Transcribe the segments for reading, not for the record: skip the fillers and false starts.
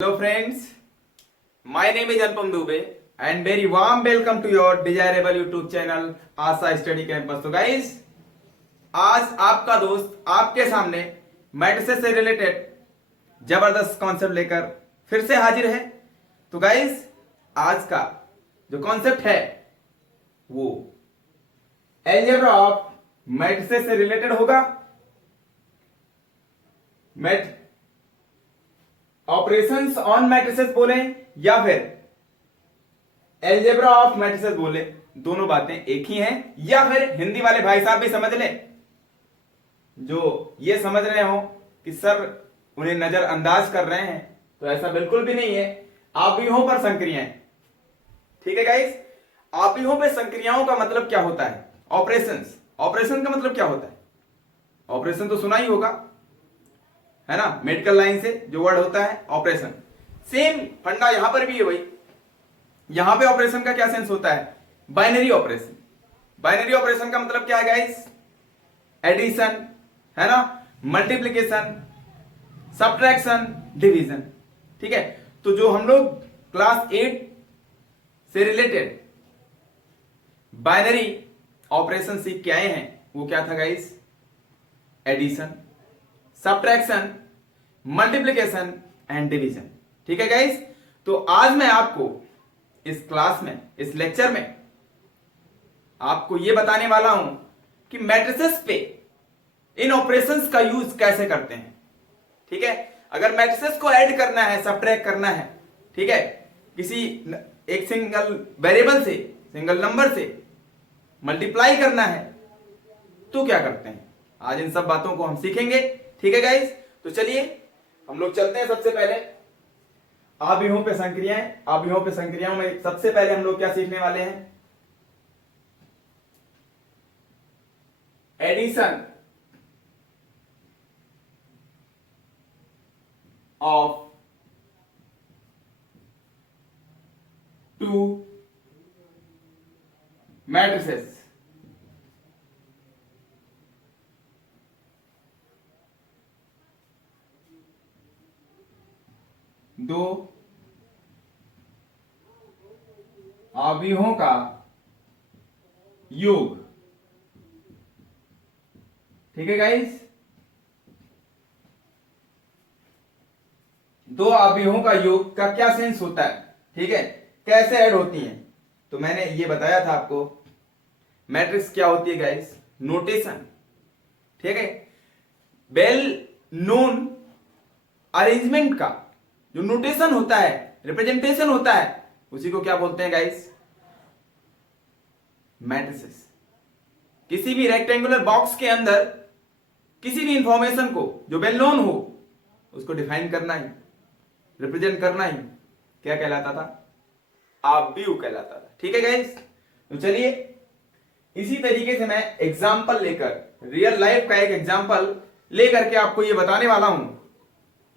Hello friends, my name is Anupam Dubey and very warm welcome to your desirable YouTube channel Asha study campus. तो guys, आज आपका दोस्त आपके सामने matrices से रिलेटेड जबरदस्त कॉन्सेप्ट लेकर फिर से हाजिर है। तो गाइस, आज का जो कॉन्सेप्ट है वो अलजेब्रा ऑफ मैट्रिसेस से रिलेटेड होगा। ऑपरेशंस ऑन मैट्रिसेस बोले या फिर अलजेब्रा ऑफ मैट्रिसेस बोले, दोनों बातें एक ही हैं। या फिर हिंदी वाले भाई साहब भी समझ ले, जो ये समझ रहे हो कि सर उन्हें नजरअंदाज कर रहे हैं, तो ऐसा बिल्कुल भी नहीं है। आव्यूहों पर संक्रियाएं, ठीक है गाइस। आव्यूहों पर संक्रियाओं का मतलब क्या होता है? ऑपरेशंस। ऑपरेशन का मतलब क्या होता है? ऑपरेशन तो सुना ही होगा, है ना, मेडिकल लाइन से जो वर्ड होता है ऑपरेशन। सेम फंडा यहां पर भी है भाई। यहां पे ऑपरेशन का क्या सेंस होता है? Binary operation. बाइनरी ऑपरेशन का मतलब क्या है गाइस? एडिशन, है ना, मल्टीप्लिकेशन, सब्ट्रैक्शन, डिवीजन, ठीक है। तो जो हम लोग क्लास 8 से रिलेटेड बाइनरी ऑपरेशन सीख के आए हैं वो क्या था guys? Addition, subtraction, multiplication and division, ठीक है गाइस। तो आज मैं आपको इस क्लास में, इस लेक्चर में आपको यह बताने वाला हूं कि मैट्रिसेस पे इन ऑपरेशंस का यूज कैसे करते हैं, ठीक है। अगर मैट्रिसेस को ऐड करना है, सब्ट्रैक्ट करना है, ठीक है, किसी एक सिंगल वेरिएबल से, सिंगल नंबर से मल्टीप्लाई करना है, तो क्या करते हैं? आज इन सब बातों को हम सीखेंगे, ठीक है गाइस। तो चलिए हम लोग चलते हैं। सबसे पहले आव्यूहों पे संक्रियाएं। आव्यूहों पे संक्रियाओं में सबसे पहले हम लोग क्या सीखने वाले हैं? Addition of two matrices. दो आव्यूहों का योग, ठीक है गाइस। दो आव्यूहों का योग का क्या सेंस होता है, ठीक है, कैसे ऐड होती हैं? तो मैंने ये बताया था आपको, मैट्रिक्स क्या होती है गाइस? नोटेशन, ठीक है। वेल नोन अरेंजमेंट का जो नोटेशन होता है, रिप्रेजेंटेशन होता है, उसी को क्या बोलते हैं गाइस? मैट्रिसेस। किसी भी रेक्टेंगुलर बॉक्स के अंदर किसी भी इंफॉर्मेशन को जो वेल नोन हो उसको डिफाइन करना ही, रिप्रेजेंट करना ही क्या कहलाता था? आव्यूह कहलाता था, ठीक है गाइस। तो चलिए इसी तरीके से मैं एग्जांपल लेकर, रियल लाइफ का एक एग्जांपल लेकर के आपको यह बताने वाला हूं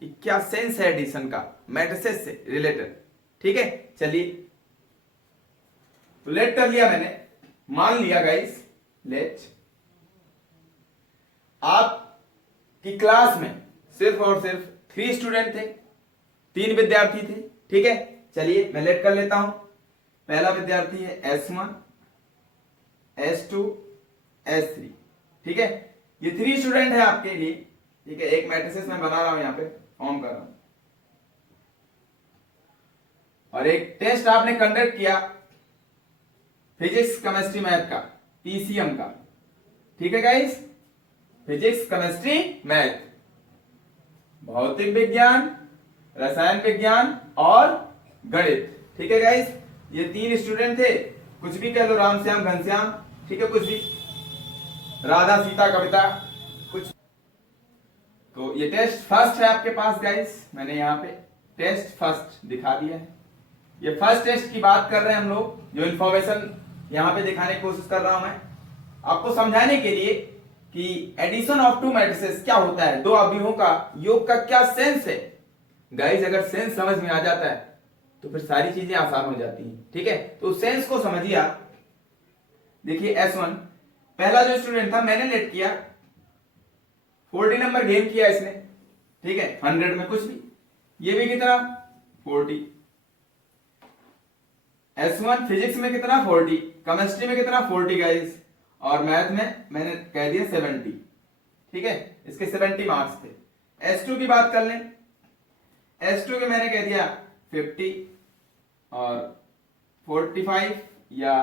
कि क्या सेंस है एडिशन का मैट्रिसेस से रिलेटेड, ठीक है। चलिए, तो लेट कर लिया मैंने, मान लिया गाइस, लेट आपकी क्लास में सिर्फ और सिर्फ 3 स्टूडेंट थे, 3 विद्यार्थी थे, ठीक है। चलिए मैं लेट कर लेता हूं। पहला विद्यार्थी है S1, S2, S3, ठीक है। ये 3 स्टूडेंट है आपके लिए, ठीक है। एक मैट्रिसेस मैं बना रहा हूं, यहां पे फॉर्म कर रहा हूं, और एक टेस्ट आपने कंडक्ट किया फिजिक्स केमिस्ट्री मैथ का, पीसीएम का, ठीक है गाइस। फिजिक्स केमिस्ट्री मैथ, भौतिक विज्ञान, रसायन विज्ञान और गणित, ठीक है गाइस। ये 3 स्टूडेंट थे, कुछ भी कह लो, राम श्याम घनश्याम, ठीक है, कुछ भी, राधा सीता कविता, कुछ। तो ये टेस्ट फर्स्ट है आपके पास गाइस, मैंने यहां पे टेस्ट फर्स्ट दिखा दिया है। ये फर्स्ट टेस्ट की बात कर रहे हैं हम लोग, जो इंफॉर्मेशन यहां पे दिखाने की कोशिश कर रहा हूं मैं आपको समझाने के लिए कि एडिशन ऑफ टू मैट्रिसेस क्या होता है, दो आव्यूहों का योग का क्या सेंस है गाइस। अगर सेंस समझ में आ जाता है तो फिर सारी चीजें आसान हो जाती हैं, ठीक है। तो सेंस को समझिए आप। देखिए S1 पहला जो स्टूडेंट था, मैंने लेट किया, 40 नंबर गेन किया इसने, ठीक है, 100 में कुछ भी। ये भी कितना 40। S1 फिजिक्स में कितना 40, केमिस्ट्री में कितना 40 गाइस, और मैथ में मैंने कह दिया 70। ठीक है, इसके 70 मार्क्स थे। S2 की बात कर लें, S2 के मैंने कह दिया 50 और 45 या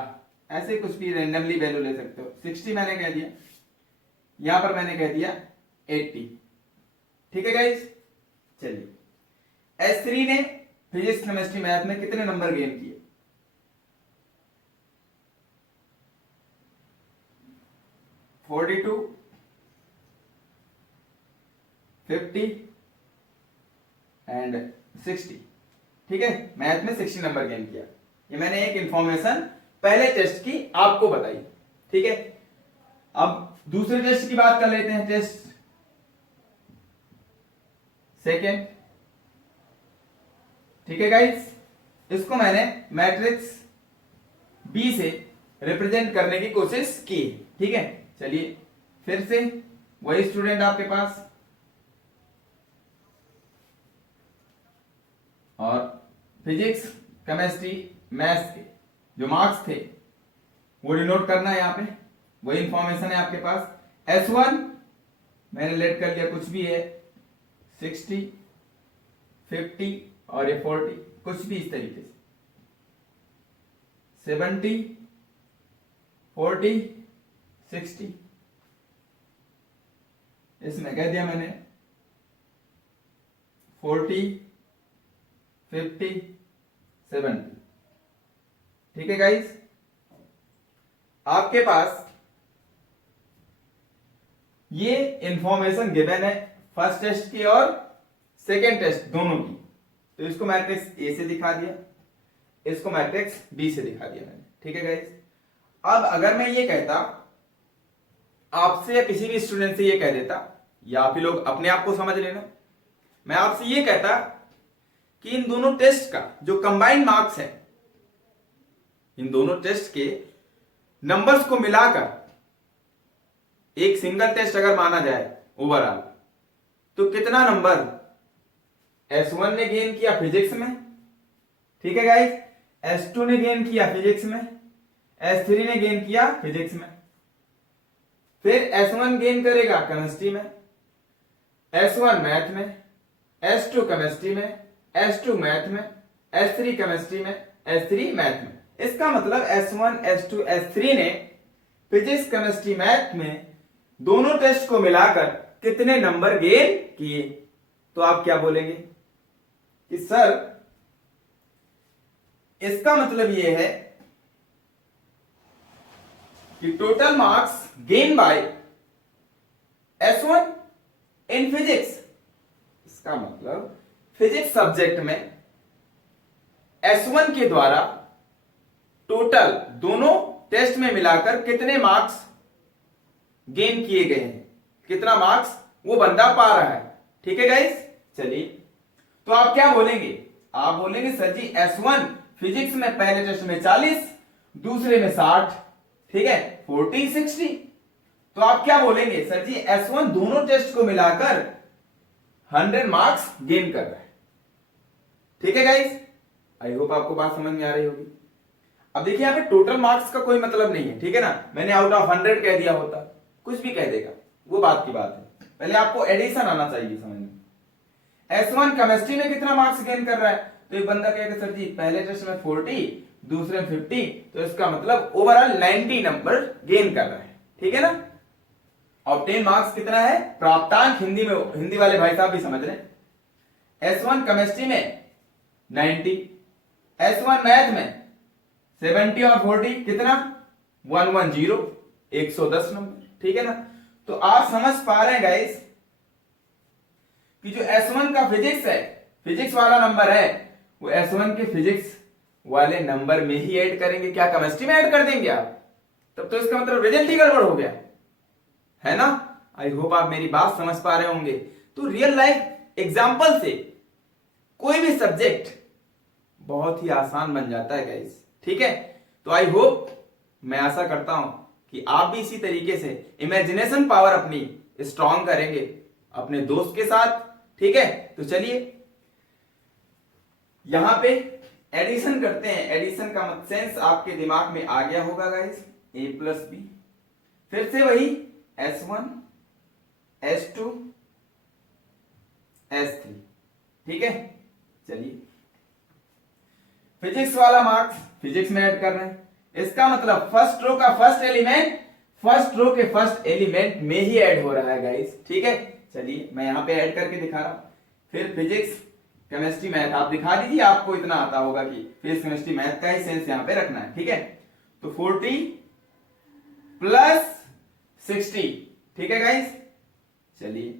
ऐसे कुछ भी रेंडमली वैल्यू ले सकते हो। 60 मैंने कह दिया, यहां पर मैंने कह दिया 80। ठीक है गाइस, चलिए S3 ने फिजिक्स केमिस्ट्री मैथ में कितने नंबर गेन किए? 42, 50 एंड 60। ठीक है, मैथ में 60 नंबर गेन किया। ये मैंने एक इंफॉर्मेशन पहले टेस्ट की आपको बताई। ठीक है, अब दूसरे टेस्ट की बात कर लेते हैं। Test second. ठीक है गाइस, इसको मैंने मैट्रिक्स बी से रिप्रेजेंट करने की कोशिश की। ठीक है, चलिए फिर से वही स्टूडेंट आपके पास, और फिजिक्स केमिस्ट्री मैथ्स के जो मार्क्स थे वो डिनोट करना है। यहां पे वही इंफॉर्मेशन है आपके पास। S1 मैंने लेट कर लिया, कुछ भी है 60, 50 और ये 40, कुछ भी इस तरीके से 70, 40, 60। इसमें कह दिया मैंने 40, 50, 70। ठीक है गाइस, आपके पास ये इंफॉर्मेशन गिवन है फर्स्ट टेस्ट की और सेकेंड टेस्ट दोनों की। तो इसको मैट्रिक्स ए से दिखा दिया, इसको मैट्रिक्स बी से दिखा दिया मैंने। ठीक है गाइस, अब अगर मैं ये कहता आपसे या किसी भी स्टूडेंट से ये कह देता, या आप ही लोग अपने आप को समझ लेना, मैं आपसे ये कहता कि इन दोनों टेस्ट का जो कंबाइंड मार्क्स है, इन दोनों टेस्ट के नंबर्स को मिलाकर एक सिंगल टेस्ट अगर माना जाए ओवरऑल, तो कितना नंबर S1 ने गेन किया फिजिक्स में, ठीक है गाइस, S2 ने गेन किया फिजिक्स में, S3 ने गेन किया फिजिक्स में, फिर S1 गेन करेगा केमिस्ट्री में, S1 मैथ में, S2 केमिस्ट्री में, S2 मैथ में, S3 केमिस्ट्री में, S3 मैथ में। इसका मतलब S1, S2, S3 ने फिजिक्स केमिस्ट्री मैथ में दोनों टेस्ट को मिलाकर कितने नंबर गेन किए? तो आप क्या बोलेंगे कि सर इसका मतलब यह है कि total marks gain by S1 in physics. इसका मतलब फिजिक्स सब्जेक्ट में S1 के द्वारा टोटल दोनों टेस्ट में मिलाकर कितने मार्क्स गेन किए गए हैं, कितना मार्क्स वो बंदा पा रहा है। ठीक है गाइस, चलिए तो आप क्या बोलेंगे? आप बोलेंगे सर जी S1 फिजिक्स में पहले टेस्ट में 40, दूसरे में 60, ठीक है 40, 60। तो आप क्या बोलेंगे? सर जी S1 दोनों टेस्ट को मिलाकर 100 मार्क्स गेन कर रहा है। ठीक है गाइस, आई होप आपको बात समझ में आ रही होगी। अब देखिए यहां पे टोटल मार्क्स का कोई मतलब नहीं है, ठीक है ना। मैंने आउट ऑफ 100 कह दिया होता, कुछ भी कह देगा, वो बात की बात है। पहले आपको एडिशन आना चाहिए समझ में। S1 केमिस्ट्री में कितना मार्क्स गेन कर रहा है? तो एक बंदा कहेगा सर जी पहले टेस्ट में 40, दूसरे में 50, तो इसका मतलब ओवरऑल 90 नंबर गेन कर रहा है। ठीक है ना। ऑब्टेन मार्क्स कितना है? प्राप्तांक हिंदी में, हिंदी वाले भाई साहब भी समझ रहे हैं। S1 केमिस्ट्री में 90, S1 मैथ में 70 और 40 कितना? 110, 110 नंबर। ठीक है ना। तो आप समझ पा रहे हैं गाइस कि जो S1 का फिजिक्स है, फिजिक्स वाला नंबर है, वो S1 के फिजिक्स वाले नंबर में ही ऐड करेंगे। क्या केमिस्ट्री में ऐड कर देंगे आप? तब तो इसका मतलब रिजल्ट ही गड़बड़ हो गया है ना। आई होप आप मेरी बात समझ पा रहे होंगे। तो रियल लाइफ एग्जांपल से कोई भी सब्जेक्ट बहुत ही आसान बन जाता है गाइस। ठीक है, तो आई होप, मैं आशा करता हूं कि आप भी इसी तरीके से इमेजिनेशन पावर अपनी स्ट्रांग करेंगे अपने दोस्त के साथ। ठीक है, तो चलिए यहां पे एडिशन करते हैं, एडिशन का सेंस आपके दिमाग में आ गया होगा गाइस, a प्लस बी, फिर से वही S1 S2 S3, ठीक है। चलिए फिजिक्स वाला मार्क्स फिजिक्स में ऐड कर रहे हैं, इसका मतलब फर्स्ट रो का फर्स्ट एलिमेंट फर्स्ट रो के फर्स्ट एलिमेंट में ही ऐड हो रहा है गाइस, ठीक है। चलिए मैं यहां पे ऐड करके दिखा रहा हूं। फिर फिजिक्स केमिस्ट्री मैथ आप दिखा दीजिए, आपको इतना आता होगा कि फिजिक्स केमिस्ट्री मैथ का ही सेंस यहां पे रखना है, ठीक है। तो 40 प्लस 60, ठीक है गाइस। चलिए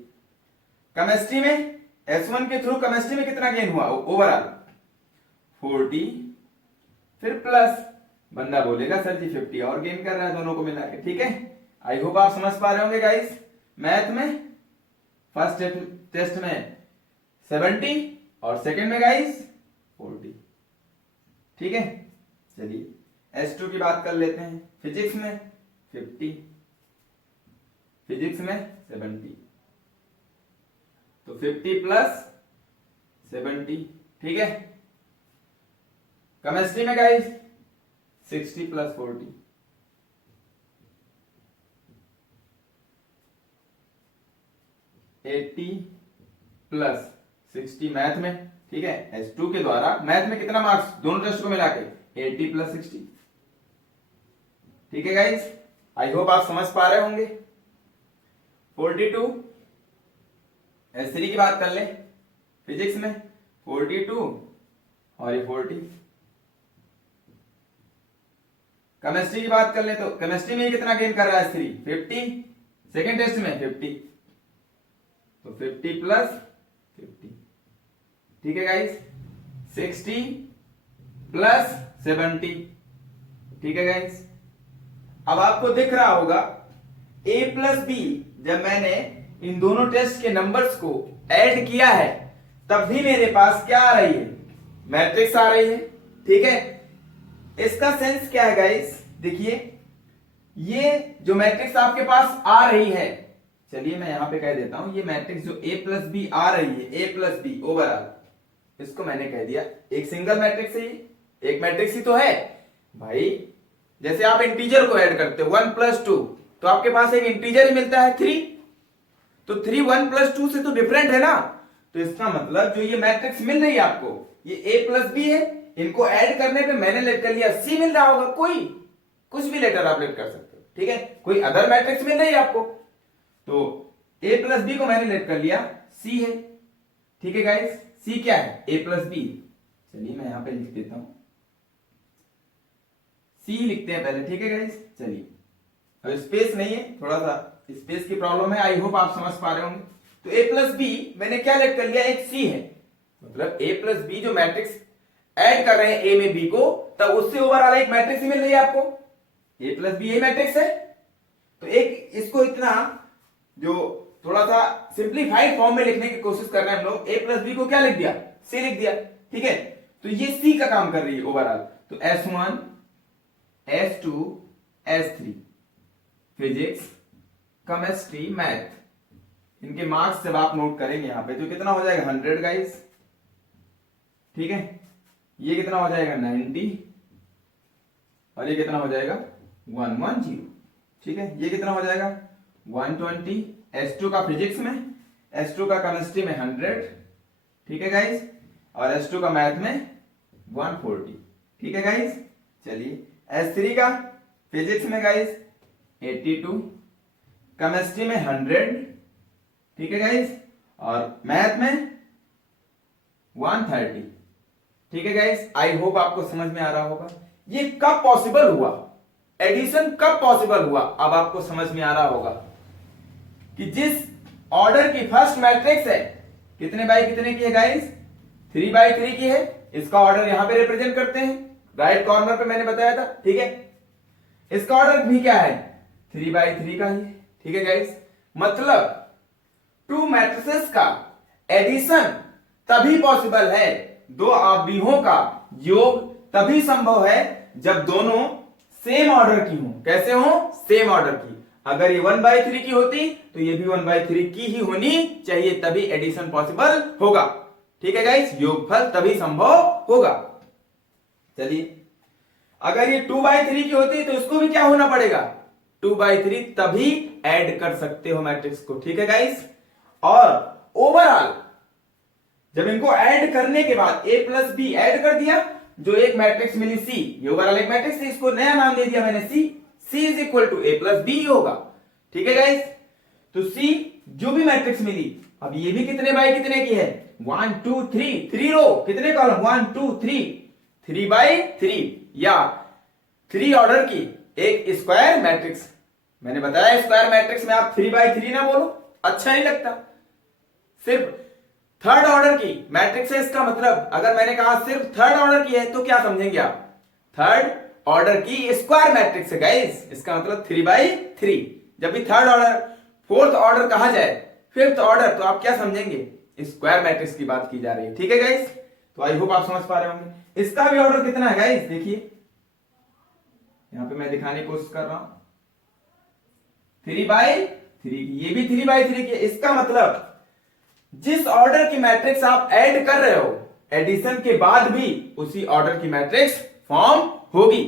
केमिस्ट्री में S1 के थ्रू केमिस्ट्री में कितना गेन हुआ ओवरऑल 40, फिर प्लस बंदा बोलेगा सर जी 50 और गेन कर रहा है दोनों को मिला के, ठीक है। आई होप आप समझ पा रहे होंगे गाइस। मैथ में फर्स्ट टेस्ट में 70 और सेकंड में गाइस 40, ठीक है। चलिए S2 की बात कर लेते हैं, फिजिक्स में 50, फिजिक्स में 70, तो 50 प्लस 70, ठीक है। केमिस्ट्री में guys 60 plus 40, eighty plus 60 math में, ठीक है। S2 के द्वारा मैथ में कितना मार्क्स दोनों टेस्ट को मिला के 80 प्लस 60, ठीक है गाइस। आई होप आप समझ पा रहे होंगे। 42 S3 की बात कर ले, फिजिक्स में 42 और ये 40। केमिस्ट्री की बात कर ले तो केमिस्ट्री में कितना गेन कर रहा है S3 50, सेकेंड टेस्ट में 50, तो 50 प्लस 50, ठीक है गाइस। 60 प्लस 70, ठीक है गाइस। अब आपको दिख रहा होगा A प्लस बी, जब मैंने इन दोनों टेस्ट के नंबर्स को ऐड किया है तब भी मेरे पास क्या आ रही है, मैट्रिक्स आ रही है, ठीक है। इसका सेंस क्या है गाइस, देखिए ये जो मैट्रिक्स आपके पास आ रही है, चलिए मैं यहां पे कह देता हूं, ये मैट्रिक्स जो A प्लस बी आ रही है, A प्लस बी ओवरऑल, इसको मैंने कह दिया एक सिंगल मैट्रिक्स है, ये एक मैट्रिक्स ही तो है भाई। जैसे आप इंटीजर को ऐड करते हो 1 प्लस 2, तो आपके पास एक इंटीजर ही मिलता है 3, तो 3 1 प्लस 2 से तो डिफरेंट है ना। तो इसका मतलब जो ये मैट्रिक्स मिल रही है आपको, ये A प्लस बी है, इनको ऐड करने पे मैंने लेट कर लिया C मिल रहा होगा, कोई कुछ भी लेटर आप लेट कर सकते हो, ठीक है। कोई अदर मैट्रिक्स मिल रही है आपको, तो A प्लस बी को मैंने लेट कर लिया C है, ठीक है गाइस। C क्या है, A प्लस बी। चलिए मैं यहां पे लिख देता हूं, C लिखते हैं पहले, ठीक है गाइस। चलिए अब स्पेस नहीं है, थोड़ा सा स्पेस की प्रॉब्लम है, आई होप आप समझ पा रहे होंगे। तो A प्लस बी मैंने क्या लेट कर लिया, एक C है, मतलब A प्लस बी जो मैट्रिक्स ऐड कर रहे हैं A में B को, तब उससे ओवरऑल एक मैट्रिक्स मिल रही है आपको, A प्लस बी ये मैट्रिक्स है। तो एक इसको इतना जो थोड़ा सा सिंप्लीफाइड फॉर्म में लिखने की कोशिश कर रहे हैं हम लोग, A प्लस बी को क्या लिख दिया, C लिख दिया, ठीक है। तो ये C का काम कर रही है ओवरऑल। तो S1 S2 S3 physics chemistry math, इनके मार्क्स जब आप नोट करेंगे यहां पे तो कितना हो जाएगा 100 गाइस, ठीक है। ये कितना हो जाएगा 90 और ये कितना हो जाएगा 110, ठीक है। ये कितना हो जाएगा 120, S2 का फिजिक्स में, S2 का केमिस्ट्री में 100, ठीक है गाइस, और S2 का मैथ में 140, ठीक है गाइस। चलिए S3 का फिजिक्स में गाइस 82, केमिस्ट्री में 100, ठीक है गाइस, और मैथ में 130, ठीक है गाइस। आई होप आपको समझ में आ रहा होगा। ये कब पॉसिबल हुआ, एडिशन कब पॉसिबल हुआ, अब आपको समझ में आ रहा होगा कि जिस ऑर्डर की फर्स्ट मैट्रिक्स है कितने बाय कितने की है गाइस, 3 बाय 3 की है। इसका ऑर्डर यहां पे रिप्रेजेंट करते हैं, राइट कॉर्नर पे मैंने बताया था, ठीक है। इसका ऑर्डर भी क्या है 3 बाय 3 का ही है, ठीक है गाइस। मतलब 2 मैट्रिसेस का एडिशन तभी पॉसिबल है, 2 आव्यूहों का योग तभी संभव है जब दोनों सेम ऑर्डर की हो। कैसे हो, सेम ऑर्डर की। अगर ये 1/3 की होती तो ये भी 1/3 की ही होनी चाहिए, तभी एडिशन पॉसिबल होगा। ठीक है गाइस, योगफल तभी संभव होगा। चलिए, अगर ये 2/3 की होती तो इसको भी क्या होना पड़ेगा, 2/3, तभी ऐड कर सकते हो मैट्रिक्स को। ठीक है गाइस, और ओवरऑल जब इनको ऐड करने के बाद a प्लस बी ऐड कर दिया, जो एक मैट्रिक्स मिली C, ये ओवरऑल एक मैट्रिक्स है, इसको नया नाम दे दिया मैंने C is equal to a plus b होगा। ठीक है गाइस, तो C जो भी मैट्रिक्स मिली, अब ये भी कितने बाय कितने की है, 1 2 3, 3 रो, कितने कॉलम, 1 2 3, 3/3, या 3 ऑर्डर की एक स्क्वायर मैट्रिक्स। मैंने बताया स्क्वायर मैट्रिक्स में आप 3/3 ना बोलो, अच्छा नहीं लगता। सिर्फ थर्ड ऑर्डर की मैट्रिक्स है, इसका मतलब अगर मैंने कहा सिर्फ थर्ड ऑर्डर की है तो क्या समझेंगे आप, थर्ड ऑर्डर की स्क्वायर मैट्रिक्स है गाइस, इसका मतलब 3/3। जब भी थर्ड ऑर्डर, फोर्थ ऑर्डर कहा जाए, फिफ्थ ऑर्डर, तो आप क्या समझेंगे, स्क्वायर मैट्रिक्स की बात की जा रही है। ठीक है गाइस, तो आई होप आप समझ पा रहे होंगे। इसका भी ऑर्डर कितना है गाइस, देखिए यहां पे मैं दिखाने की कोशिश कर रहा हूं, 3/3, ये भी 3/3 की। इसका मतलब जिस ऑर्डर की मैट्रिक्स आप ऐड कर रहे हो, एडिशन के बाद भी उसी ऑर्डर की मैट्रिक्स फॉर्म होगी।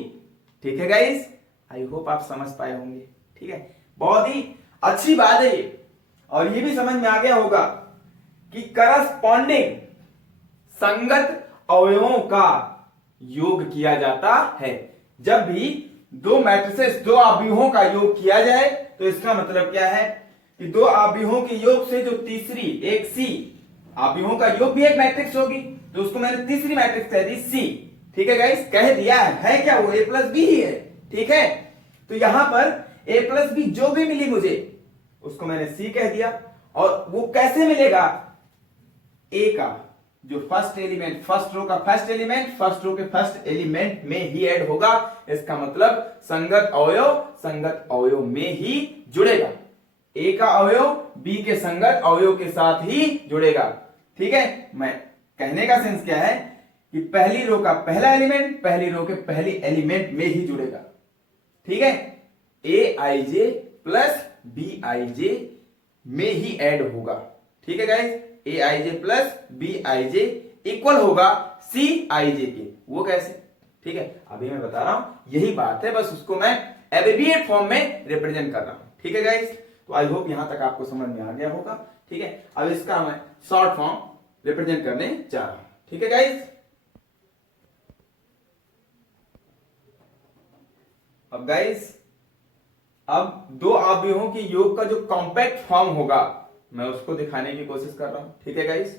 ठीक है गाइस, आई होप आप समझ पाए होंगे। ठीक है, बहुत ही अच्छी बात है ये, और ये भी समझ में आ गया होगा कि करस्पॉन्डिंग संगत अवयवों का योग किया जाता है। जब भी दो मैट्रिसेस, दो आव्यूहों का योग किया जाए, तो इसका मतलब क्या है कि दो आव्यूहों के योग से जो तीसरी एक सी, आव्यूहों का योग भी एक मैट्रिक्स होगी, तो उसको मैंने तीसरी मैट्रिक्स कह दी सी। ठीक है गाइस, कह दिया है क्या, वो a प्लस बी ही है। ठीक है, तो यहां पर a प्लस बी जो भी मिली मुझे, उसको मैंने सी कह दिया। और वो कैसे मिलेगा, a का जो फर्स्ट एलिमेंट, फर्स्ट रो का फर्स्ट एलिमेंट, फर्स्ट रो के फर्स्ट एलिमेंट में ही ऐड होगा। इसका मतलब संगत अवयव में ही जुड़ेगा, ए का अवयव बी के संगत अवयव के साथ ही जुड़ेगा। ठीक है, मैं कहने का सेंस क्या है कि पहली रो का पहला एलिमेंट पहली रो के पहली एलिमेंट में ही जुड़ेगा। ठीक है, ए i j plus b i जे में ही ऐड होगा। ठीक है guys, a i j plus b i j equal होगा सी आई जे के। वो कैसे, ठीक है, अभी मैं बता रहा हूं, यही बात है, बस उसको मैं एब्रिविएट फॉर्म में रिप्रेजेंट कर रहा हूं। ठीक है गाइस, तो आई होप यहां तक आपको समझ में आ गया होगा। ठीक है, अब इसका मैं शॉर्ट फॉर्म रिप्रेजेंट करने जा रहा हूं। ठीक है गाइस, अब गाइस, अब दो आव्यूहों के योग का जो कॉम्पैक्ट फॉर्म होगा, मैं उसको दिखाने की कोशिश कर रहा हूं। ठीक है गाइस,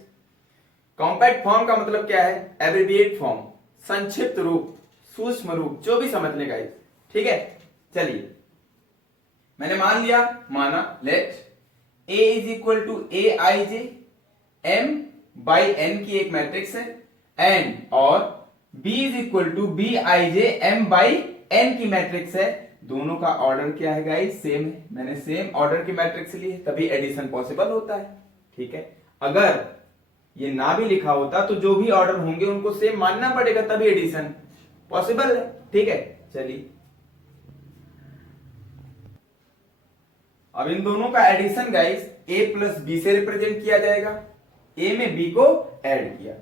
कॉम्पैक्ट फॉर्म का मतलब क्या है, एब्रिविएट फॉर्म, संक्षिप्त रूप, सूक्ष्म रूप, जो भी समझ ले गाइस। ठीक है, चलिए मैंने मान लिया, माना let a is equal to a i j m by n की एक मैट्रिक्स है, एंड और b is equal to b i j m by n की मैट्रिक्स है। दोनों का ऑर्डर क्या है गाइस, सेम है। मैंने सेम ऑर्डर की मैट्रिक्स ली है, तभी एडिशन पॉसिबल होता है। ठीक है, अगर ये ना भी लिखा होता तो जो भी ऑर्डर होंगे उनको सेम मानना पड़ेगा, तभी एडिशन पॉसिबल है। ठीक है, चलिए अब इन दोनों का addition guys a plus b से रिप्रेजेंट किया जाएगा। a में b को ऐड किया,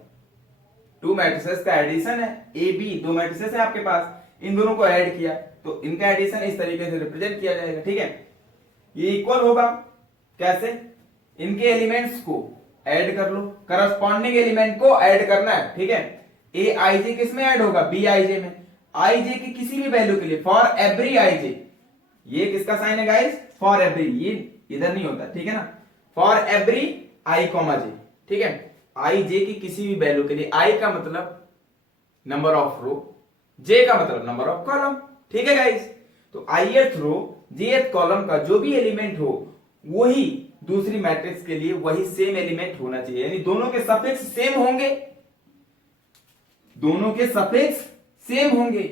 टू मैट्रिसेस का एडिशन है, a b दो मैट्रिसेस है आपके पास, इन दोनों को ऐड किया तो इनका एडिशन इस तरीके से रिप्रेजेंट किया जाएगा। ठीक है, ये इक्वल होगा कैसे, इनके एलिमेंट्स को ऐड कर लो, करस्पॉन्डिंग एलिमेंट को ऐड करना है। ठीक है, ए आई जे किस में ऐड होगा, बी आई जे में, आई जे की किसी भी वैल्यू के लिए, फॉर एवरी आई जे, ये किसका साइन है गाइस, फॉर एवरी, ये इधर नहीं होता। ठीक है ना, फॉर एवरी आई कॉमा जे। ठीक है, आई जे की किसी भी वैल्यू के लिए, आई का मतलब नंबर ऑफ रो, जे का मतलब नंबर ऑफ कॉलम। ठीक है गाइस, तो ith रो jth कॉलम का जो भी एलिमेंट हो, वही दूसरी मैट्रिक्स के लिए वही सेम एलिमेंट होना चाहिए, यानी दोनों के सफिक्स सेम होंगे, दोनों के सफिक्स सेम होंगे।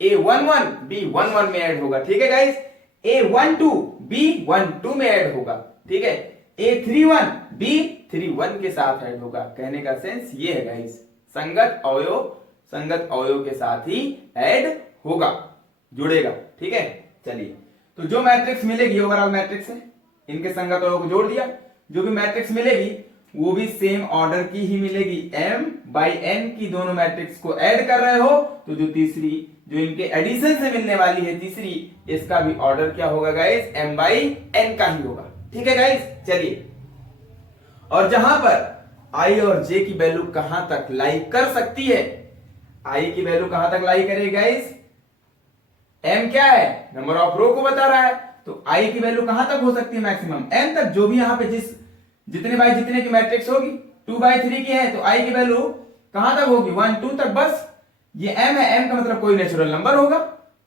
a11 b11 में ऐड होगा। ठीक है गाइस, a12 b12 में ऐड होगा। ठीक है, a31 b31 के साथ ऐड होगा। कहने का सेंस ये है गाइस, संगत अवयव के साथ ही ऐड होगा, जुड़ेगा। ठीक है, चलिए तो जो मैट्रिक्स मिलेगी, ओवरऑल मैट्रिक्स है, इनके संगत अवयव को जोड़ दिया, जो भी मैट्रिक्स मिलेगी वो भी सेम ऑर्डर की ही मिलेगी। m बाई n की दोनों मैट्रिक्स को ऐड कर रहे हो तो जो तीसरी जो इनके एडिशन से मिलने वाली है तीसरी, इसका भी ऑर्डर क्या होगा गाइस, m बाई n का ही होगा। ठीक है गाइस, चलिए। और जहां पर i और j की वैल्यू कहां तक लाई कर सकती है, i की वैल्यू कहां तक लाई करेगी गाइस, m क्या है, नंबर ऑफ रो को बता रहा है, तो i की वैल्यू कहां तक हो सकती है, मैक्सिमम n तक। जो भी यहां पे जितने बाई जितने की मैट्रिक्स होगी 2/3 की है तो i की वैल्यू कहां तक होगी, 1 2 तक। बस ये m है, m का मतलब कोई नेचुरल नंबर होगा,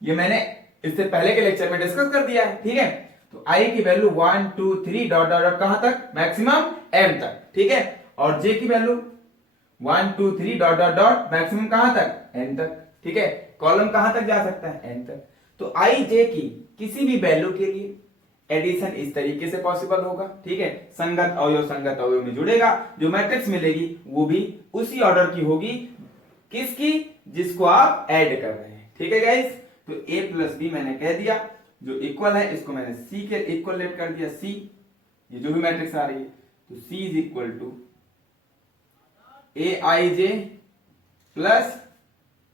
ये मैंने इससे पहले के लेक्चर में डिस्कस कर दिया है। ठीक है, तो i की वैल्यू 1 2 3 डॉट डॉट डॉट कहां तक, मैक्सिमम m तक। ठीक है, और j की value 1 2 3 dot dot dot maximum कहां तक, n तक। ठीक है, कॉलम कहां तक जा सकता है, n तक। तो i j की किसी भी वैल्यू के लिए एडिशन इस तरीके से पॉसिबल होगा। ठीक है, संगत अवयव में जुड़ेगा, जो मैट्रिक्स मिलेगी वो भी उसी ऑर्डर की होगी, किसकी, जिसको आप ऐड कर रहे हैं। ठीक है गाइस, तो a प्लस बी मैंने कह दिया, जो इक्वल है इसको मैंने c के इक्वल लेट कर दिया, c ये जो भी मैट्रिक्स आ रही है, तो c is equal to aij plus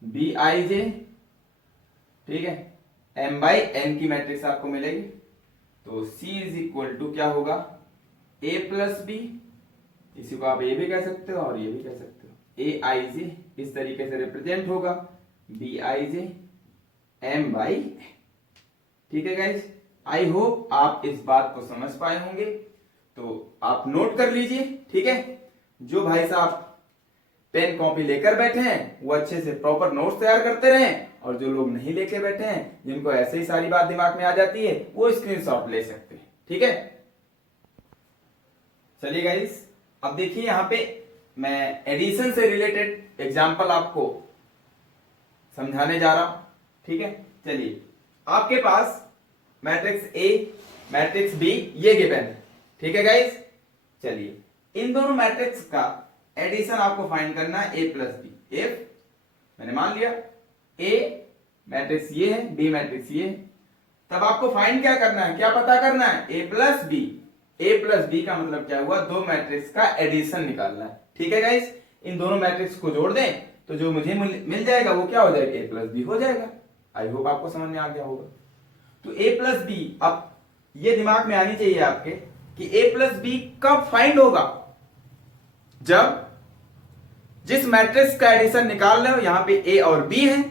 bij। ठीक है, m बाई n की मैट्रिक्स आपको मिलेगी, तो c इज इक्वल टू क्या होगा, a प्लस बी, इसी को आप ये भी कह सकते हो और ये भी कह सकते हो, a आई जे इस तरीके से रिप्रेजेंट होगा, b I j m by. ठीक है गाइस, आई होप आप इस बात को समझ पाए होंगे, तो आप नोट कर लीजिए। ठीक है, जो भाई साहब पेन कॉपी लेकर बैठे हैं वो अच्छे से प्रॉपर नोट्स तैयार करते रहें, और जो लोग नहीं लेके बैठे हैं, जिनको ऐसे ही सारी बात दिमाग में आ जाती है, वो स्क्रीनशॉट ले सकते हैं। ठीक है, चलिए गाइस, अब देखिए यहां पे मैं एडिशन से रिलेटेड एग्जांपल आपको समझाने जा रहा हूं। ठीक है, चलिए, आपके पास मैट्रिक्स ए मैट्रिक्स बी ये गिवन है। ठीक है गाइस, चलिए, इन दोनों मैट्रिक्स का एडिशन आपको फाइंड करना है a प्लस बी। इफ मैंने मान लिया a मैट्रिक्स ये है, b मैट्रिक्स ये है, तब आपको फाइंड क्या करना है, क्या पता करना है, a plus b. a plus b का मतलब क्या हुआ, दो मैट्रिक्स का एडिशन निकालना है। ठीक है गाइस, इन दोनों मैट्रिक्स को जोड़ दें तो जो मुझे मिल जाएगा वो क्या हो जाएगा, a प्लस बी हो जाएगा। आई होप आपको समझ में आ गया होगा। तो a प्लस बी, अब ये दिमाग में आनी चाहिए आपके कि a प्लस बी कब फाइंड होगा, जब जिस मैट्रिक्स का एडिशन निकाल रहे हो यहां पे a और b है,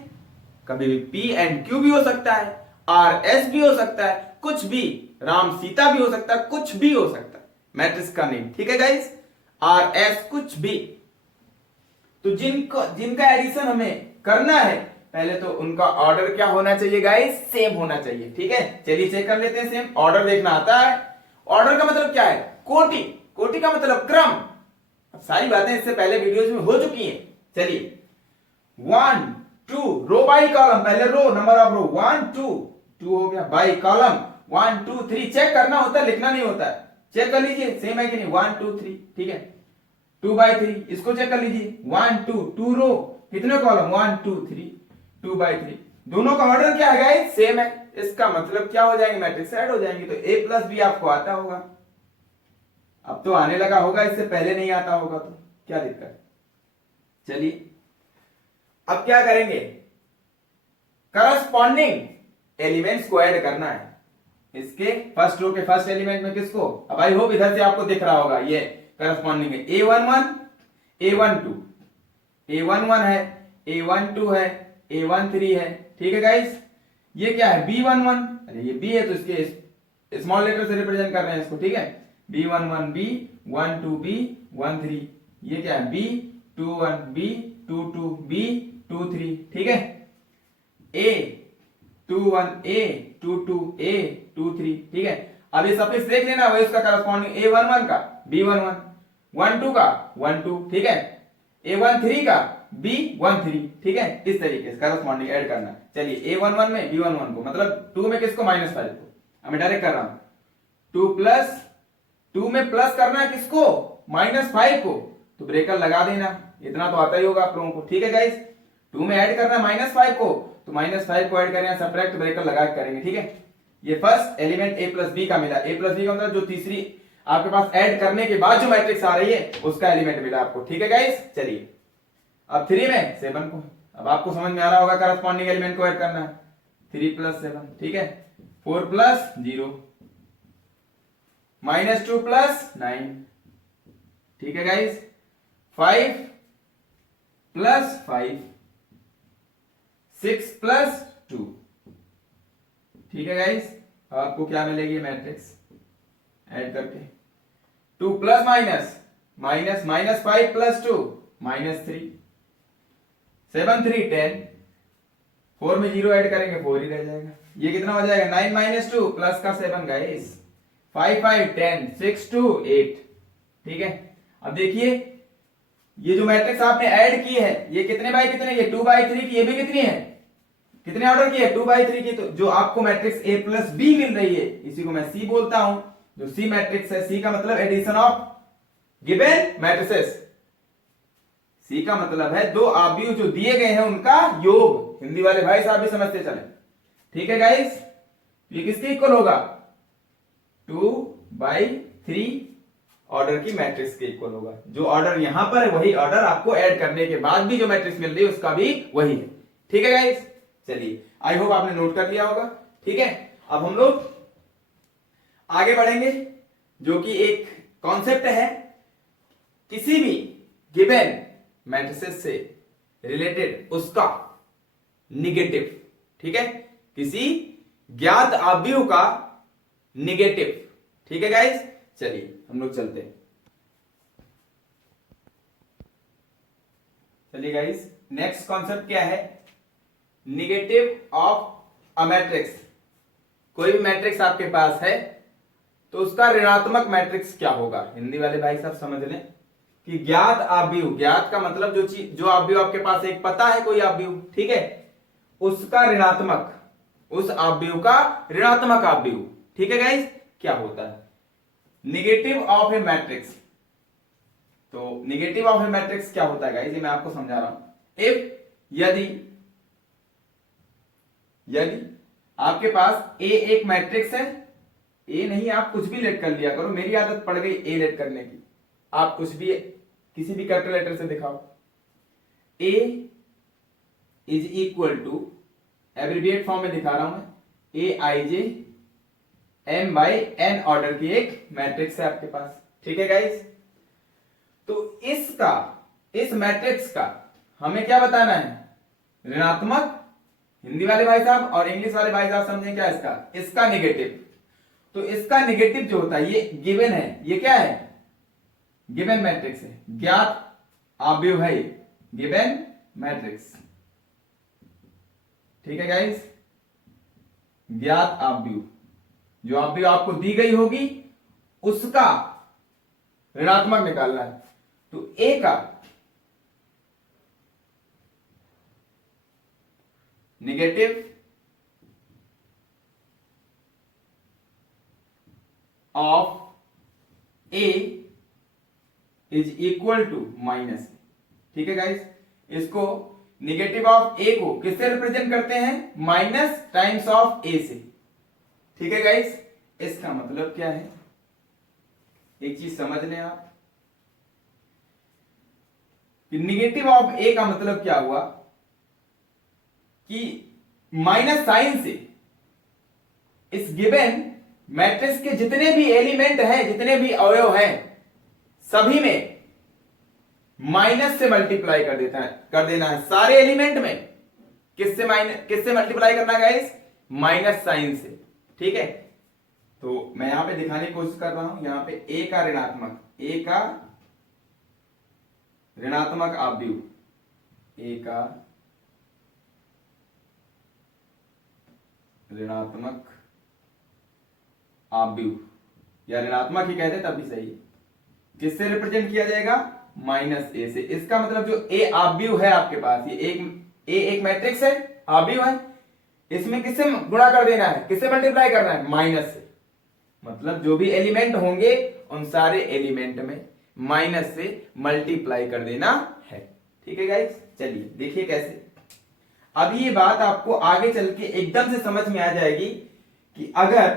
कभी भी p एंड q भी हो सकता है, r s भी हो सकता है, कुछ भी, राम सीता भी हो सकता है, कुछ भी हो सकता है मैट्रिक्स का नेम। ठीक है गाइस, r s कुछ भी। तो जिनका एडिशन हमें करना है, पहले तो उनका ऑर्डर क्या होना चाहिए गाइस, सेम होना चाहिए। ठीक है, चलिए चेक कर लेते हैं, सेम ऑर्डर देखना आता है। ऑर्डर का मतलब क्या है, कोटि, कोटि का मतलब क्रम। अब सारी बातें इससे पहले वीडियोस में हो चुकी हैं। चलिए, 1 2 रो बाई कॉलम, पहले रो, नंबर ऑफ रो 1 2 2 हो गया, बाई कॉलम 1 2 3 चेक करना होता है, लिखना नहीं होता है। चेक कर लीजिए सेम है कि नहीं, 1 2 3। ठीक है, 2/3 इसको चेक कर लीजिए, 1 2 2 रो, कितने कॉलम, 1 2 3 2/3, दोनों का ऑर्डर क्या है गाइस, सेम है। इसका मतलब क्या हो जाएंगे, मैट्रिक्स ऐड हो जाएंगे। तो a प्लस बी आपको आता होगा, अब तो आने लगा होगा, इससे पहले नहीं आता होगा तो क्या दिक्कत। चलिए, अब क्या करेंगे, करस्पॉन्डिंग एलिमेंट्स को ऐड करना है। इसके फर्स्ट रो के फर्स्ट एलिमेंट में किसको, अब आई होप इधर से आपको दिख रहा होगा, ये करस्पॉन्डिंग है, a11 a12 a11 है, a12 है, a13 है। ठीक है गाइस, ये क्या है, b11, अरे ये b है तो इसके स्मॉल लेटर से रिप्रेजेंट कर रहे हैं इसको। ठीक है, b11 b 12 b 13, ये क्या है, b21 b 22 b 23। ठीक है, a21 a 22 a 23। ठीक है, अब ये सफिक्स देख लेना, वही उसका करस्पॉन्डिंग a11 का b11, 12 का 12। ठीक है, a13 का b13। ठीक है, इस तरीके से करस्पॉन्डिंग ऐड करना। चलिए, a11 में b11 को, मतलब 2 में किसको, -5 को, मैं डायरेक्ट कर रहा हूं, 2 प्लस 2 में प्लस करना है किसको, -5 को, तो ब्रेकर लगा देना, इतना तो आता ही होगा आप लोगों को। ठीक है गाइस, 2 में ऐड करना है -5 को, तो -5 को ऐड करेंगे, सब्ट्रैक्ट ब्रेकर लगा के करेंगे। ठीक है, ये first element a plus b का मिला, a प्लस बी का मतलब जो तीसरी आपके पास ऐड करने के बाद जो मैट्रिक्स आ रही है उसका एलिमेंट मिला आपको। ठीक है गाइस, चलिए अब 3 में 7 को, अब आपको समझ में आ रहा होगा करस्पॉन्डिंग एलिमेंट को ऐड करना है। 3 + 7, ठीक है, 4 + 0 -2 + 9, ठीक है गाइस, 5 + 5, 6 + 2, ठीक है गाइस। आपको क्या मिलेगी मैट्रिक्स ऐड करके, 2 + -5 + 2 -3, 7 3 10, 4 में 0 ऐड करेंगे 4 ही रह जाएगा। ये कितना हो जाएगा 9 - 2 प्लस का 7 गाइस, 5 5 10, 6 2 8, ठीक है। अब देखिए ये जो मैट्रिक्स आपने ऐड की है ये कितने बाई कितने, ये 2/3 की, ये भी कितनी है, कितने ऑर्डर की है 2/3 की। तो जो आपको मैट्रिक्स A + B मिल रही है इसी को मैं C बोलता हूं। जो C मैट्रिक्स है, C का मतलब addition of given matrices, C का मतलब है दो आव्यूह जो दिए गए हैं उनका योग। हिंदी वाले भाई साहब भी समझते चले, ठीक है गाइस। ये किसके इक्वल होगा, 2/3 ऑर्डर की मैट्रिक्स के इक्वल होगा। जो ऑर्डर यहां पर है वही ऑर्डर आपको ऐड करने के बाद भी जो मैट्रिक्स मिल रही है उसका भी वही है, ठीक है गाइस। चलिए आई होप आपने नोट कर लिया होगा, ठीक है। अब हम लोग आगे बढ़ेंगे जो कि एक कॉन्सेप्ट है, किसी भी गिवन मैट्रिसेस से रिलेटेड उसका निगेटिव, ठीक है, किसी ज्ञात आव्यूह का निगेटिव, ठीक है गाइस। चलिए हम लोग चलते हैं, चलिए गाइस नेक्स्ट कॉन्सेप्ट क्या है, निगेटिव ऑफ अ मैट्रिक्स। कोई भी मैट्रिक्स आपके पास है तो उसका ऋणात्मक मैट्रिक्स क्या होगा। हिंदी वाले भाई साहब समझ लें कि ज्ञात आव्यूह, ज्ञात का मतलब जो चीज, जो आव्यूह आपके पास एक पता है कोई आव्यूह, ठीक है, उसका ऋणात्मक, उस आव्यूह का ऋणात्मक आव्यूह, ठीक है गाइस, क्या होता है निगेटिव ऑफ ए मैट्रिक्स। तो निगेटिव ऑफ ए मैट्रिक्स क्या होता है गाइस, ये मैं आपको समझा रहा हूं। इफ यदि आपके पास ए एक मैट्रिक्स है, ए नहीं आप कुछ भी लेट कर लिया करो, मेरी आदत पड़ गई ए लेट करने की, आप कुछ भी किसी भी कैपिटल लेटर से दिखाओ। A is equal to, abbreviate form में दिखा रहा हूं मैं, AIJ M/N ऑर्डर की एक मैट्रिक्स है आपके पास, ठीक है गाइस। तो इसका, इस मैट्रिक्स का हमें क्या बताना है, ऋणात्मक। हिंदी वाले भाई साहब और इंग्लिश वाले भाई साहब समझें क्या इसका निगेटिव। तो इसका निगेटिव जो होता है, ये गिवन है, ये क्या है, गिवन मैट्रिक्स है, ज्ञात आव्यूह है, गिवन मैट्रिक्स, ठीक है गाइस। ज्ञात आव्यूह, जो आव्यूह आपको दी गई होगी उसका ऋणात्मक निकालना है। तो ए का negative of a is equal to minus, ठीक है गाइस। इसको निगेटिव ऑफ ए को किससे रिप्रेजेंट करते हैं, माइनस टाइम्स ऑफ ए से, ठीक है गाइस। इसका मतलब क्या है, एक चीज समझ लें आप कि निगेटिव ऑफ ए का मतलब क्या हुआ कि माइनस साइन से इस गिवन मैट्रिक्स के जितने भी एलिमेंट हैं, जितने भी अवयव हैं, सभी में माइनस से मल्टीप्लाई कर देना है सारे एलिमेंट में। किससे मल्टीप्लाई करना है गाइस, माइनस साइन से, ठीक है। तो मैं यहां पे दिखाने की कोशिश कर रहा हूं, यहां पे ए का ऋणात्मक, ए का ऋणात्मक आव्यूह, ए का ऋणात्मक आव्यूह, या ऋणात्मक ही कहते तब भी सही है। किससे रिप्रेजेंट किया जाएगा, माइनस ए से। इसका मतलब जो ए आव्यूह है आपके पास, ये एक मैट्रिक्स है, आव्यूह है, इसमें किससे गुणा कर देना है, किससे मल्टीप्लाई करना है, माइनस से। मतलब जो भी एलिमेंट होंगे उन सारे एलिमेंट में माइनस से मल्टीप्लाई कर देना है, ठीक है गाइस। चलिए देखिए कैसे। अब ये बात आपको आगे चल के एकदम से समझ में आ जाएगी कि अगर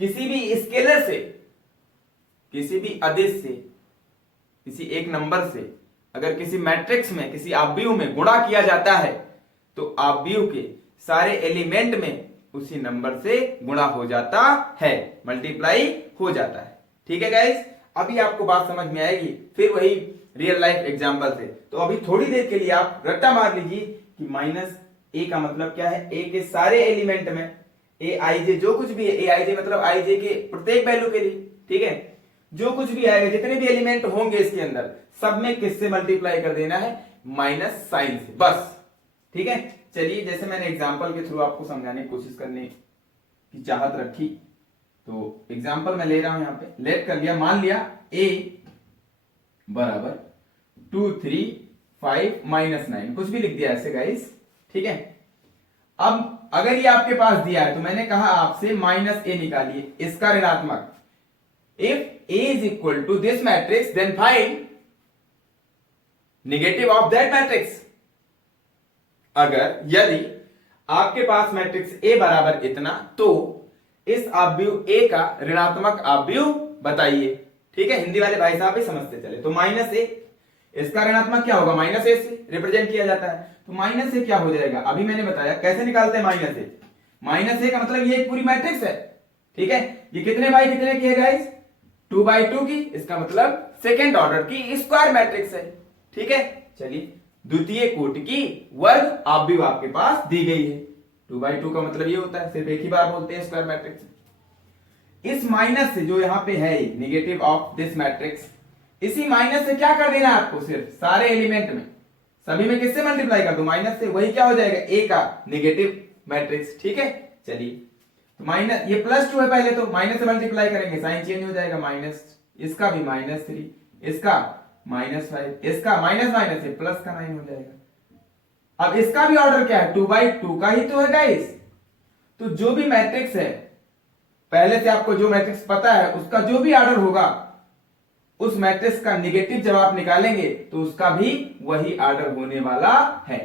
किसी भी स्केलर से किसी भी अदिश से, किसी एक नंबर से अगर किसी मैट्रिक्स में, किसी आव्यूह में गुणा किया जाता है तो आव्यूह के सारे एलिमेंट में उसी नंबर से गुणा हो जाता है, मल्टीप्लाई हो जाता है। ठीक है गाइस, अभी आपको बात समझ में आएगी, फिर वही रियल लाइफ एग्जांपल से। तो अभी थोड़ी देर के लिए आप रट्टा मार लीजिए कि माइनस ए का मतलब क्या है, ए के सारे एलिमेंट में ए आई जे जो कुछ भी है, ए आई जे मतलब आई जे के प्रत्येक वैल्यू के लिए, ठीक है, जो कुछ भी आएगा, जितने भी एलिमेंट होंगे इसके अंदर, सब में किससे मल्टीप्लाई कर देना है, माइनस साइन से, बस। ठीक है, चलिए जैसे मैंने एग्जांपल के थ्रू आपको समझाने की कोशिश करने की चाहत रखी, तो एग्जांपल मैं ले रहा हूं यहां पे, लेट कर लिया, मान लिया a बराबर 2 3 5 -9, कुछ भी लिख दिया ऐसे गाइस। ठीक है, अब अगर ये आपके पास दिया है तो मैंने कहा आपसे माइनस ए निकालिए, इसका ऋणात्मक। If a is equal to this matrix then find negative of that matrix. अगर यदि आपके पास मैट्रिक्स A बराबर इतना, तो इस आव्यूह A का ऋणात्मक आव्यूह बताइए। ठीक है, हिंदी वाले भाई साहब भी समझते चले। तो माइनस ए, इसका ऋणात्मक क्या होगा, माइनस ए से रिप्रेजेंट किया जाता है। तो माइनस ए क्या हो जाएगा, अभी मैंने बताया कैसे निकालते हैं माइनस ए। माइनस ए का मतलब ये एक पूरी मैट्रिक्स है। ठीक है, ये कितने बाई कितने की है गाइस, 2/2 की, इसका मतलब सेकेंड ऑर्डर की स्क्वायर मैट्रिक्स है। ठीक है, चलिए द्वितीय कोटि की वर्ग आव्यूह आपके पास दी गई है। 2/2 का मतलब ये होता है, सिर्फ एक ही बार बोलते हैं स्क्वायर मैट्रिक्स। इस माइनस से जो यहां पे है नेगेटिव ऑफ दिस मैट्रिक्स, इसी माइनस से क्या कर देना है आपको, सिर्फ सारे एलिमेंट में सभी में किससे मल्टीप्लाई कर दो, माइनस से, वही क्या हो जाएगा, ए का नेगेटिव मैट्रिक्स। ठीक है, चलिए तो माइनस, ये +2 है पहले, तो माइनस से मल्टीप्लाई करेंगे, साइन चेंज हो जाएगा, माइनस, इसका भी -3, इसका -5, इसका माइनस माइनस से प्लस का 9 हो जाएगा। अब इसका भी ऑर्डर क्या है, 2/2 का ही तो है गाइस। तो जो भी मैट्रिक्स है, पहले से आपको जो मैट्रिक्स पता है, उसका जो भी ऑर्डर होगा, उस मैट्रिक्स का नेगेटिव जब आप निकालेंगे तो उसका भी वही ऑर्डर होने वाला है।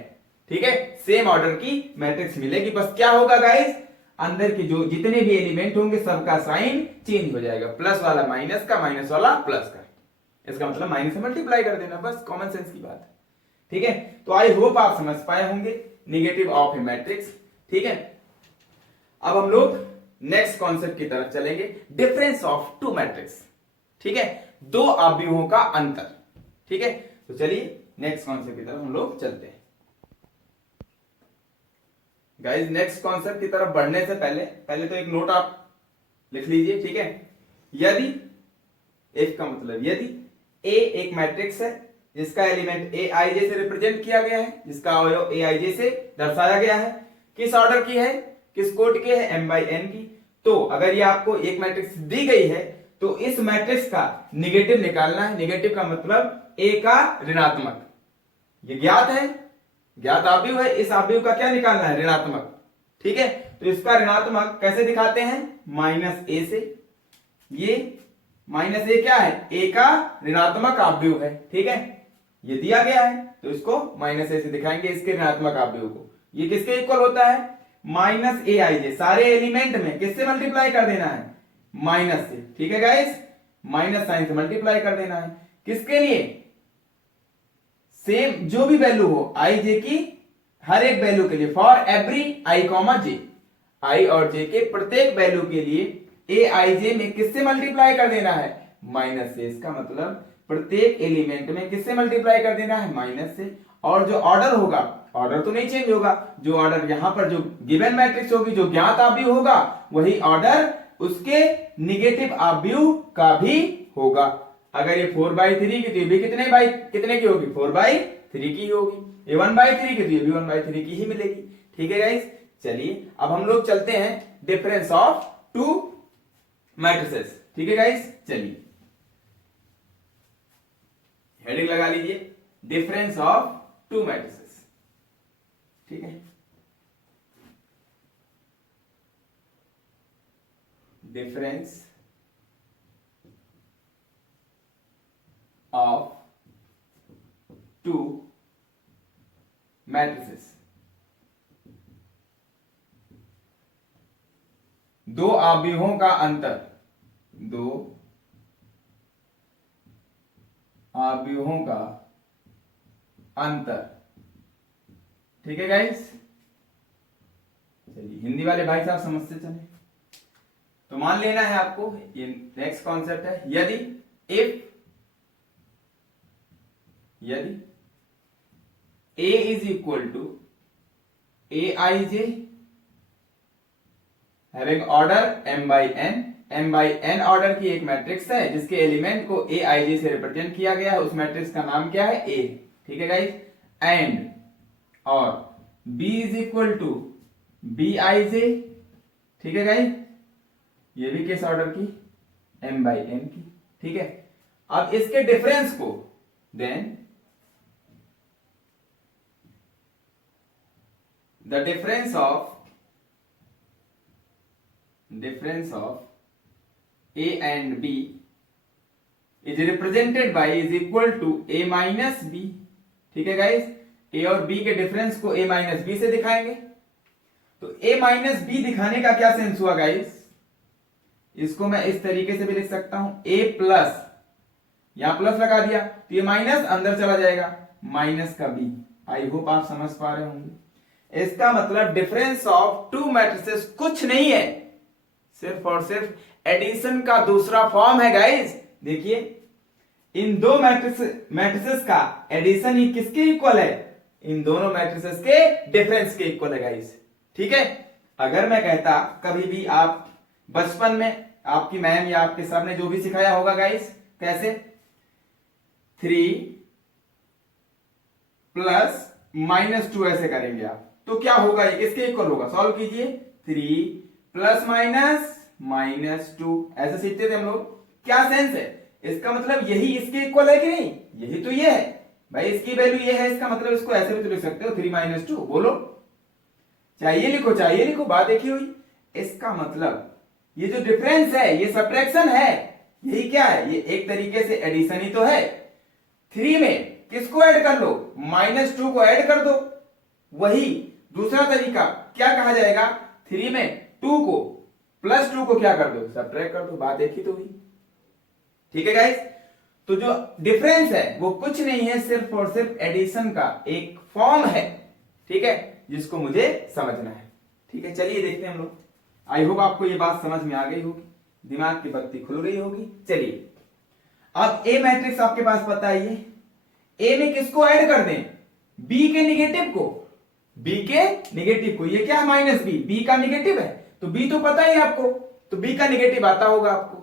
ठीक है, सेम ऑर्डर की मैट्रिक्स मिलेगी, बस क्या होगा गाइस, अंदर के जो जितने भी एलिमेंट होंगे सबका साइन चेंज हो जाएगा, प्लस वाला माइनस का, माइनस वाला प्लस का। इसका मतलब माइनस से मल्टीप्लाई कर देना, बस कॉमन सेंस की बात है। ठीक है, तो आई होप आप समझ पाए होंगे नेगेटिव ऑफ ए मैट्रिक्स। ठीक है, अब हम लोग नेक्स्ट कॉन्सेप्ट की तरफ चलेंगे, डिफरेंस ऑफ टू मैट्रिक्स। ठीक है, दो आव्यूहों का अंतर। ठीक है, तो चलिए नेक्स्ट कॉन्सेप्ट की तरफ हम लोग चलते हैं। गाइस, नेक्स्ट कॉन्सेप्ट की तरफ बढ़ने से पहले तो एक नोट आप लिख लीजिए। ठीक है, यदि एफ का मतलब यदि ए एक मैट्रिक्स है जिसका एलिमेंट ए आई जे से रिप्रेजेंट किया गया है, जिसका अवयव ए आई जे से दर्शाया गया है, किस ऑर्डर की है, किस कोटि की है, m/n की। तो अगर ये आपको एक मैट्रिक्स दी गई है तो इस मैट्रिक्स का निगेटिव निकालना है। निगेटिव का मतलब ए का ऋणात्मक, ये ज्ञात है, ज्ञात आव्यूह है, इस आव्यूह का क्या निकालना है, ऋणात्मक। ठीक है, तो इसका ऋणात्मक कैसे दिखाते हैं, -a से। ये -a क्या है, a का ऋणात्मक आव्यूह है। ठीक है, ये दिया गया है तो इसको -a से दिखाएंगे, इसके ऋणात्मक आव्यूह को। ये किसके इक्वल होता है, -aij, सारे एलिमेंट में किससे मल्टीप्लाई कर देना है, माइनस से। ठीक है गाइस, माइनस साइन से मल्टीप्लाई कर देना है, किसके लिए, सेम जो भी वैल्यू हो आई जे की, हर एक वैल्यू के लिए, for every i, j, i और j के प्रत्येक वैल्यू के लिए ए आई जे में किससे मल्टीप्लाई कर देना है, माइनस से। इसका मतलब प्रत्येक एलिमेंट में किससे मल्टीप्लाई कर देना है, माइनस से। और जो ऑर्डर होगा, ऑर्डर तो नहीं चेंज होगा, जो ऑर्डर यहां पर जो गिवन मैट्रिक्स होगी, जो ज्ञात आव्यूह होगा, वही ऑर्डर उसके निगेटिव आव्यूह का भी होगा। अगर ये 4/3 की, तो ये भी कितने की होगी, 4/3 की होगी। ये 1/3 की, तो ये भी 1/3 की ही मिलेगी। ठीक है गाइस, चलिए अब हम लोग चलते हैं डिफरेंस ऑफ टू मैट्रिसेस। ठीक है गाइस, चलिए हेडिंग लगा लीजिए, डिफरेंस ऑफ टू मैट्रिसेस। ठीक है, डिफरेंस ऑफ टू मैट्रिसेस, दो आव्यूहों का अंतर, दो आव्यूहों का अंतर। ठीक है गाइस, चलिए हिंदी वाले भाई साहब समझते चले। तो मान लेना है आपको, ये नेक्स्ट कॉन्सेप्ट है, यदि A is equal to Aij having order m/n order की एक मैट्रिक्स है जिसके एलिमेंट को Aij से रिप्रेजेंट किया गया है, उस मैट्रिक्स का नाम क्या है? A। ठीक है गाइस, एंड और B is equal to Bij। ठीक है गाइस, ये भी किस ऑर्डर की? m/n की। ठीक है, अब इसके डिफरेंस को then the difference of A and B is represented by is equal to A minus B। ठीक है गाइस, A और B के डिफरेंस को A minus B से दिखाएंगे। तो A minus B दिखाने का क्या सेंस हुआ गाइस? इसको मैं इस तरीके से भी लिख सकता हूं, A प्लस, यहां प्लस लगा दिया तो ये माइनस अंदर चला जाएगा, माइनस का B। आई होप आप समझ पा रहे होंगे। इसका मतलब डिफरेंस ऑफ टू मैट्रिसेस कुछ नहीं है, सिर्फ और सिर्फ एडिशन का दूसरा फॉर्म है गाइस। देखिए, इन दो मैट्रिसेस का एडिशन ही किसके इक्वल है? इन दोनों मैट्रिसेस के डिफरेंस के इक्वल है गाइस। ठीक है, अगर मैं कहता, कभी भी आप बचपन में आपकी मैम या आपके सर ने जो भी सिखाया होगा गाइस, कैसे 3 प्लस -2 ऐसे करेंगे आप, तो क्या होगा? ये किसके इक्वल होगा? सॉल्व कीजिए, 3 प्लस -2 ऐसे सीखते थे हम लोग। क्या सेंस है? इसका मतलब यही इसके इक्वल है कि नहीं? यही तो ये है भाई, इसकी वैल्यू ये है, इसका मतलब इसको ऐसे भी तो लिख सकते हो, 3 - 2। बोलो, चाहिए लिखो, बात देखी हुई। इसका मतलब ये जो डिफरेंस है ये सब्ट्रैक्शन है, यही क्या है? ये एक तरीके से एडिशन ही तो है। 3 में किसको ऐड कर लो? -2 को ऐड कर दो। वही दूसरा तरीका क्या कहा जाएगा? 3 में 2 को +2 को क्या कर दो? सब्ट्रैक्ट कर दो। बात एक ही तो हुई। ठीक है गाइस, तो जो डिफरेंस है वो कुछ नहीं है, सिर्फ और सिर्फ एडिशन का एक फॉर्म है। ठीक है, जिसको मुझे समझना है। ठीक है, चलिए देखते हैं हम लोग। आई होप आपको ये बात समझ में आ गई होगी, दिमाग की बत्ती खुल गई होगी। चलिए, अब ए मैट्रिक्स आपके पास पता है, ये ए में किसको ऐड कर दें? बी के निगेटिव को, ये क्या है? -b, बी का निगेटिव है, तो बी तो पता ही आपको, तो बी का निगेटिव आता होगा आपको।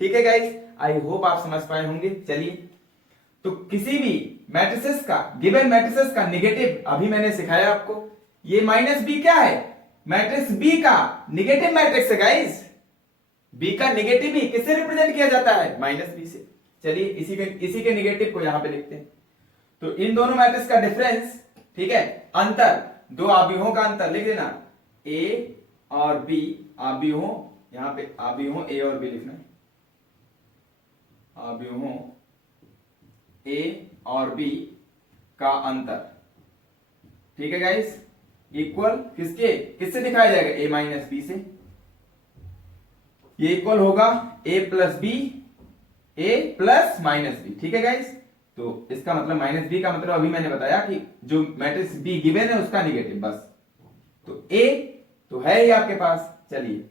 ठीक है गाइस, आई होप आप समझ पाए होंगे। चलिए, तो किसी भी मैट्रिसेस का, गिवन मैट्रिसेस का निगेटिव अभी मैंने सिखाया आपको। ये -b क्या है? मैट्रिक्स बी का निगेटिव मैट्रिक्स है गाइस। बी का निगेटिव ही किससे रिप्रेजेंट किया जाता है? -b से। चलिए, इसी के निगेटिव को यहां पे लिखते हैं। तो इन दोनों मैट्रिक्स का डिफरेंस, ठीक है, अंतर, दो आव्यूहों का अंतर लिख देना, ए और बी आव्यूहों, यहां पे आव्यूहों ए और बी लिखना है, आव्यूहों ए और बी का अंतर। ठीक है गाइस, इक्वल किससे दिखाया जाएगा? a माइनस बी से। ये इक्वल होगा a plus b, a plus -b। ठीक है गाइस, तो इसका मतलब -b का मतलब अभी मैंने बताया कि जो मैट्रिक्स b गिवन है उसका निगेटिव, बस। तो a तो है ही आपके पास। चलिए,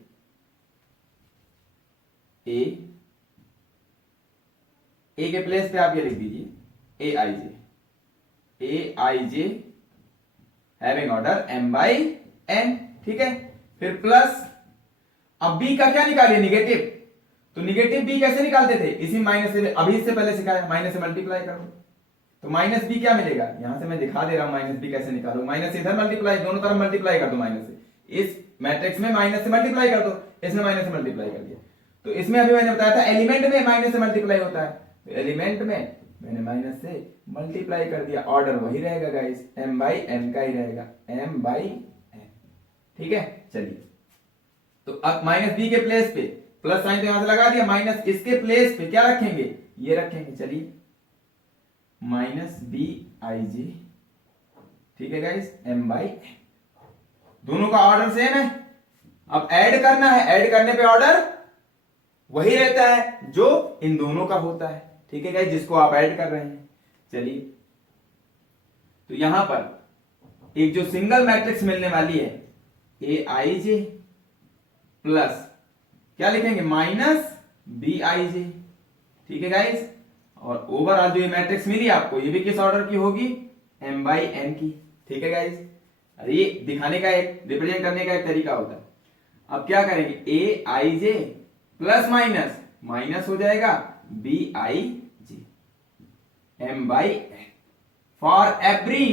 a के प्लेस पे आप ये लिख दीजिए aij हैविंग ऑर्डर m/n। ठीक है, फिर प्लस, अब b का क्या निकालिए? निगेटिव। तो निगेटिव b कैसे निकालते थे? इसी माइनस से, अभी इससे पहले सिखाया, माइनस से मल्टीप्लाई कर दो, तो -b क्या मिलेगा? यहां से मैं दिखा दे रहा हूं -b कैसे निकालो। माइनस से इधर मल्टीप्लाई, दोनों तरफ मल्टीप्लाई कर दो माइनस से। इस मैट्रिक्स में माइनस से मल्टीप्लाई कर दो, इसमें माइनस से मल्टीप्लाई कर दिया। तो इसमें अभी मैंने बताया था एलिमेंट में माइनस से मल्टीप्लाई होता है, तो एलिमेंट में मैंने माइनस से मल्टीप्लाई कर दिया, ऑर्डर वही रहेगा गाइस, m/n का ही रहेगा, m/n। ठीक है, चलिए, तो अब -b के प्लेस पे प्लस साइन तो यहां से लगा दिया, माइनस इसके प्लेस पे क्या रखेंगे? ये रखेंगे। चलिए, -bij, ठीक है गाइस, m/n। दोनों का ऑर्डर सेम है। अब ऐड करना है, ऐड करने पे ऑर्डर वही रहता है जो इन दोनों का होता है। ठीक है गाइस, जिसको आप ऐड कर रहे हैं। चलिए, तो यहां पर एक जो सिंगल मैट्रिक्स मिलने वाली है ए आई जे प्लस क्या लिखेंगे माइनस बी आई जे, ठीक है गाइस। और ओवरऑल जो ये मैट्रिक्स मिली आपको, ये भी किस ऑर्डर की होगी, m बाई n की, ठीक है गाइस। ये दिखाने का एक, रिप्रेजेंट करने का एक तरीका होता है। अब क्या करेंगे, a i j plus minus, minus हो जाएगा b i j m by n for every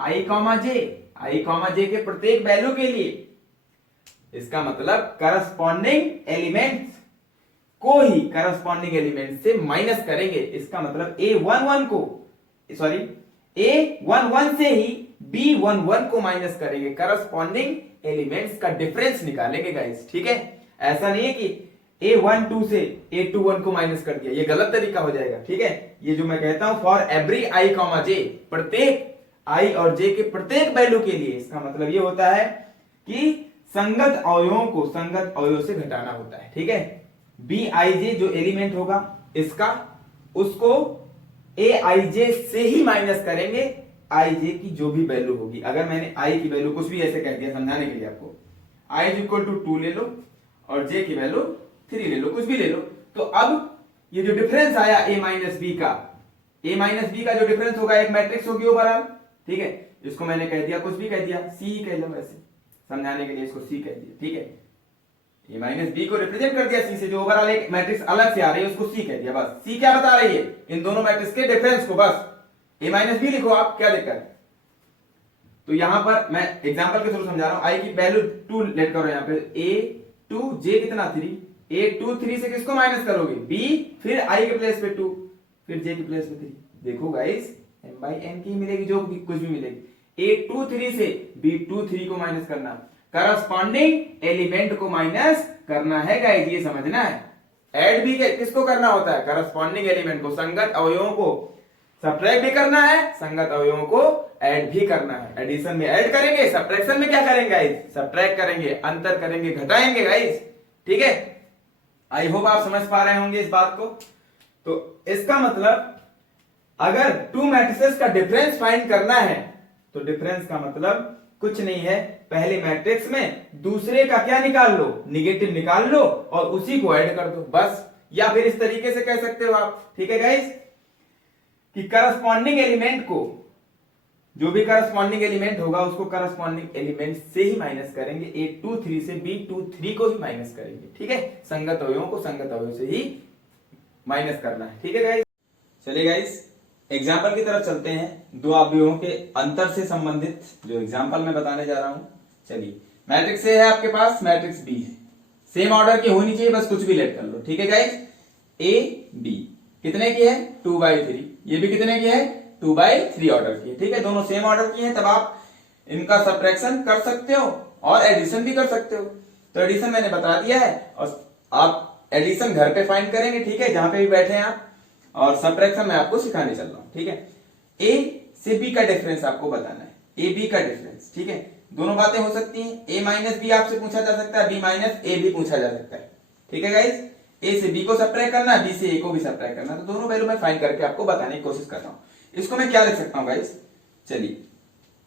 i comma j के प्रत्येक वैल्यू के लिए। इसका मतलब करस्पॉन्डिंग एलिमेंट्स को ही करस्पॉन्डिंग एलिमेंट से माइनस करेंगे। इसका मतलब A11 को, सॉरी A11 से ही B11 को माइनस करेंगे, करस्पॉन्डिंग एलिमेंट्स का डिफरेंस निकालेंगे गाइस, ठीक है। ऐसा नहीं है कि A12 से A21 को माइनस कर दिया, ये गलत तरीका हो जाएगा, ठीक है। ये जो मैं कहता हूं फॉर एवरी i कॉमा जे, प्रत्येक i और j के प्रत्येक वैल्यू के लिए, इसका मतलब ये होता है कि संगत अवयवों को संगत अवयव से घटाना होता है, ठीक है। बी आई जे जो एलिमेंट होगा इसका, उसको ए आई जे से ही माइनस करेंगे आई जे की जो भी वैल्यू होगी। अगर मैंने आई की वैल्यू कुछ भी ऐसे कह दिया समझाने के लिए आपको, आई इज इक्वल टू 2 ले लो और जे की वैल्यू 3 ले लो, कुछ भी ले लो, तो अब ये जो डिफरेंस आया ए माइनस बी का जो डिफरेंस होगा एक मैट्रिक्स होगी ओवरऑल, ठीक है। इसको मैंने कह दिया, कुछ भी कह दिया, सी कह लो, वैसे समझाने के लिए इसको सी कह दिया, ठीक है। ए माइनस बी को रिप्रेजेंट कर दिया सी से, जो ओवरऑल एक मैट्रिक्स अलग से आ रही है उसको सी कह दिया, बस। सी क्या बता रही है, इन दोनों मैट्रिक्स के डिफरेंस को, बस ए माइनस बी लिखो आप, क्या दिक्कत। तो यहां पर मैं एग्जांपल के थ्रू समझा रहा हूं। आई की वैल्यू 2 लेट करो, यहां पे A2 जे कितना 3, A2 3 से किसको माइनस करोगे, B, फिर आई के प्लेस पे 2, फिर जे के प्लेस पे 3। देखो गाइस m बाई n की मिलेगी, जो भी कुछ भी मिलेगी। A2 3 से B2 3 को माइनस करना, करस्पॉन्डिंग एलिमेंट को माइनस करना है गाइस, ये समझना है। ऐड भी किसको करना होता है, करस्पॉन्डिंग एलिमेंट को, संगत अवयवों को सब्ट्रैक्ट भी करना है, संगत अवयवों को ऐड भी करना है। एडिशन में ऐड करेंगे, सब्ट्रैक्शन में क्या करेंगे गाइस, सब्ट्रैक्ट करेंगे, अंतर करेंगे, घटाएंगे गाइस, ठीक है। आई होप आप समझ पा रहे होंगे इस बात को। तो इसका मतलब अगर टू मैट्रिसेस का डिफरेंस फाइंड करना है तो डिफरेंस का मतलब कुछ नहीं है, पहले मैट्रिक्स में दूसरे का क्या निकाल लो, निगेटिव निकाल लो और उसी को ऐड कर दो, बस। या फिर इस तरीके से कह सकते हो आप, ठीक है गाइस, कि करस्पॉन्डिंग एलिमेंट को, जो भी करस्पॉन्डिंग एलिमेंट होगा उसको करस्पॉन्डिंग एलिमेंट से ही माइनस करेंगे, A23 से B23 को ही माइनस करेंगे, ठीक है। संगत अवयवों को संगत अवयव से ही माइनस करना है, ठीक है गाइस। चलिए गाइस एग्जाम्पल की तरफ चलते हैं, दो अवयवों के अंतर से संबंधित जो एग्जाम्पल मैं बताने जा रहा हूं। चलिए, मैट्रिक्स ए है आपके पास, मैट्रिक्स बी है, सेम ऑर्डर की होनी चाहिए, बस कुछ भी लेट कर लो, ठीक है गाइस। ए बी कितने की है, 2/3, ये भी कितने की है, 2/3 ऑर्डर की है, ठीक है। दोनों सेम ऑर्डर की है, तब आप इनका सब्ट्रैक्शन कर सकते हो और एडिशन भी कर सकते हो। तो एडिशन मैंने बता दिया है और आप एडिशन घर पे फाइंड करेंगे, ठीक है, जहां पे भी बैठे हैं आप, और सब्ट्रैक्शन मैं आपको सिखाने चल रहा हूं, ठीक है। ए से बी का डिफरेंस आपको बताना है, ए बी का डिफरेंस, ठीक है। दोनों बातें हो सकती हैं, ए माइनस बी आपसे पूछा जा सकता है, बी माइनस ए भी पूछा जा सकता है, ठीक है गाइस। ए से बी को सब्ट्रैक्ट करना है, बी से ए को भी सब्ट्रैक्ट करना है, तो दोनों वैल्यू मैं फाइंड करके आपको बताने की कोशिश कर रहा हूं। इसको मैं क्या लिख सकता हूं गाइस, चलिए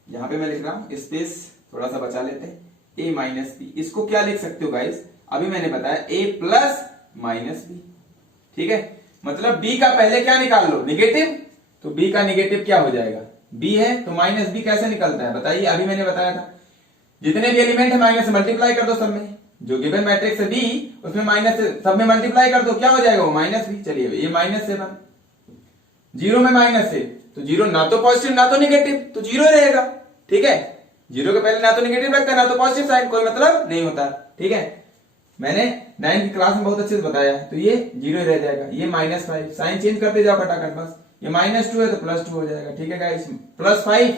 यहां पे मैं लिख रहा हूं, स्पेस थोड़ा सा बचा लेते हैं, ए माइनस बी, इसको क्या लिख सकते हो गाइस, अभी मैंने बताया ए प्लस माइनस बी, ठीक है। मतलब बी का पहले क्या निकाल लो, निगेटिव, तो बी का निगेटिव क्या हो जाएगा, बी है तो माइनस बी कैसे निकलता है बताइए, अभी मैंने बताया था, जितने भी एलिमेंट है माइनस से मल्टीप्लाई कर दो सब में, जो गिवन मैट्रिक्स है बी उसमें माइनस से सब में मल्टीप्लाई कर दो, क्या हो जाएगा वो माइनस बी। चलिए ये -7, जीरो में माइनस से, तो जीरो ना तो पॉजिटिव ना तो निगेटिव, तो जीरो रहेगा, ठीक है। जीरो के पहले ना तो निगेटिव लगता है ना तो पॉजिटिव साइन, कोई मतलब नहीं होता, ठीक है। मैंने 9th क्लास में बहुत अच्छे से बताया है, तो ये जीरो रह जाएगा, ये -5, साइन चेंज करते जाओ फटाफट, बस। ये -2 है तो +2 हो जाएगा, ठीक है गाइस। +5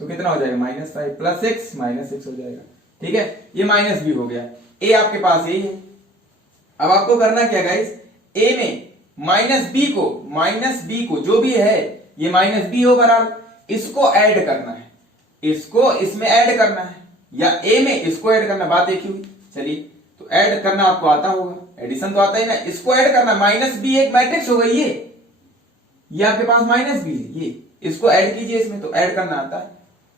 तो कितना हो जाएगा, -5, +6 -6 हो जाएगा, ठीक है। ये माइनस बी हो गया, ए आपके पास ए है। अब आपको करना क्या गाइस, ए में माइनस बी को जो भी है, ये -b ओवरऑल, इसको ऐड करना है, इसको इसमें ऐड करना है, या ए में इसको ऐड करना, बात एक ही हुई। चलिए तो ऐड करना आपको आता होगा, एडिशन तो आता ही ना, इसको ऐड करना, -b एक मैट्रिक्स हो गई ये, ये आपके पास माइनस बी है, ये इसको ऐड कीजिए इसमें, तो ऐड करना आता है,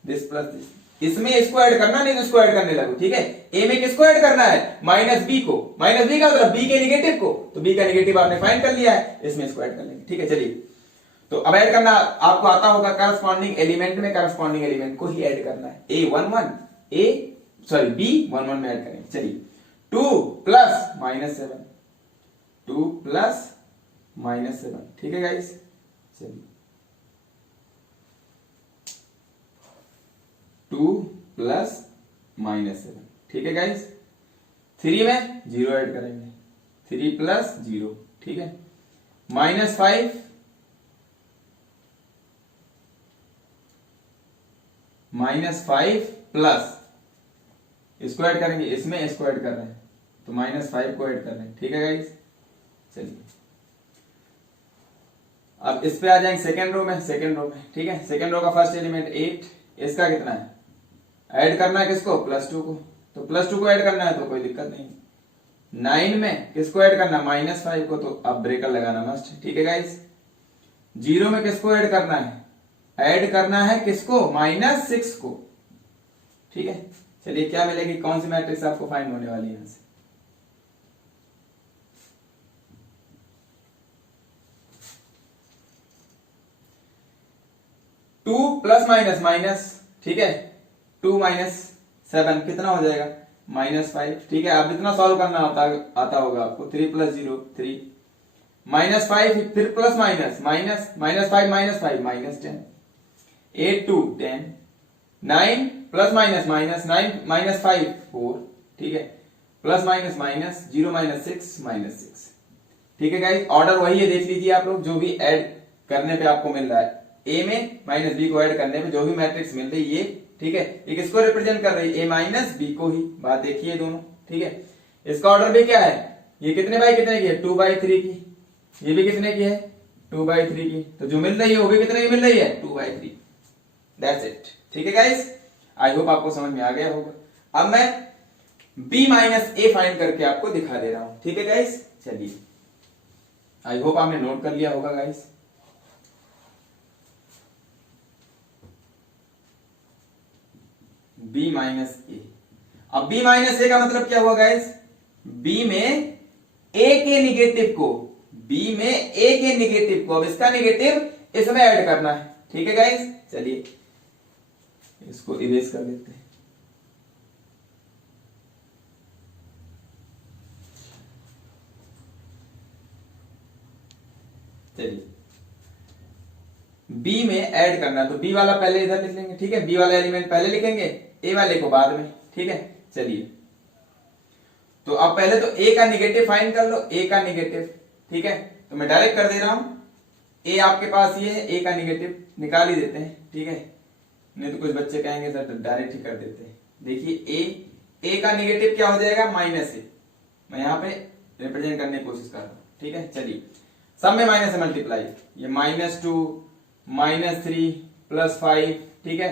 दिस प्लस दिस, इसमें इसको ऐड करना नहीं तो इसको ऐड करने लगो, ठीक है। ए में किसको ऐड करना है, माइनस बी को, माइनस बी का मतलब बी के निगेटिव को, तो बी का निगेटिव आपने फाइंड कर लिया है, इसमें इसको ऐड कर लेंगे, ठीक है। चलिए, तो अब ऐड करना आपको आता होगा, करस्पॉन्डिंग एलिमेंट में करस्पॉन्डिंग एलिमेंट को ही ऐड करना है, बी 1 1 में ऐड करेंगे। चलिए, 2 प्लस माइनस 7, 2 प्लस माइनस 7, ठीक है गाइस। चलिए, 2 प्लस माइनस 7, ठीक है गाइस। 3 में 0 ऐड करेंगे, 3 प्लस 0, ठीक है। माइनस 5 प्लस इसको ऐड करेंगे, इसमें इसको ऐड कर रहे हैं तो -5 को ऐड कर रहे हैं, ठीक है गाइस। चलिए, अब इस पे आ जाएंगे सेकेंड रो में, ठीक है। सेकेंड रो का फर्स्ट एलिमेंट 8, इसका कितना है, ऐड करना है किसको, +2 को, तो +2 को ऐड करना है तो कोई दिक्कत नहीं। 9 में किसको ऐड करना, -5 को, तो अब ब्रेकर लगाना मस्ट है, ठीक है गाइस। 0 में किसको ऐड करना है, ऐड करना है किसको, -6 को, ठीक है। चलिए, क्या मिलेगी, कौन सी मैट्रिक्स आपको फाइंड होने वाली है यहां से, टू प्लस माइनस माइनस, ठीक है। 2 - 7 कितना हो जाएगा, -5, ठीक है। अब इतना सॉल्व करना आता होगा आपको, 3 + 0 3, -5 फिर plus minus minus, -5 -10, 8 2 10, 9 plus minus minus 9 - 5 4, ठीक है। प्लस माइनस माइनस 0 - 6 -6, ठीक है गाइस। ऑर्डर वही है, देख लीजिए आप लोग, जो भी ऐड करने पे आपको मिल रहा है, ए में माइनस बी को ऐड करने पे जो भी मैट्रिक्स मिल रही है ये, ठीक है, ये किसको रिप्रेजेंट कर रही है, ए माइनस बी को ही, बात देखिए दोनों, ठीक है। इसका ऑर्डर भी क्या है, ये कितने बाई कितने की है, 2/3 की, ये भी कितने की है, 2/3 की, तो जो मिल रही है वो भी कितने की मिल रही है, 2/3, दैट्स इट, ठीक है गाइस। आई होप आपको समझ में आ गया होगा। अब मैं b - a फाइंड करके आपको दिखा दे रहा हूं, ठीक है गाइस। चलिए, आई होप आपने नोट कर लिया होगा गाइस। b - a, अब b - a का मतलब क्या हुआ गाइस, b में a के निगेटिव को, अब इसका निगेटिव इसमें ऐड करना है, ठीक है गाइस। चलिए, इसको इरेज कर लेते हैं। चलिए, बी में ऐड करना, तो बी वाला पहले इधर लिख लेंगे, ठीक है। बी वाला एलिमेंट पहले लिखेंगे, ए वाले को बाद में, ठीक है। चलिए, तो अब पहले तो ए का निगेटिव फाइंड कर लो, ए का निगेटिव, ठीक है। तो मैं डायरेक्ट कर दे रहा हूं, ए आपके पास ये है, ए का निगेटिव निकाल ही देते हैं, ठीक है। नहीं तो कुछ बच्चे कहेंगे सर डायरेक्ट ही कर देते हैं। देखिए, ए का निगेटिव क्या हो जाएगा, -a, मैं यहां पे रिप्रेजेंट करने की कोशिश कर रहा हूं, ठीक है। चलिए, सब में माइनस से मल्टीप्लाई, ये -2 -3 +5, ठीक है,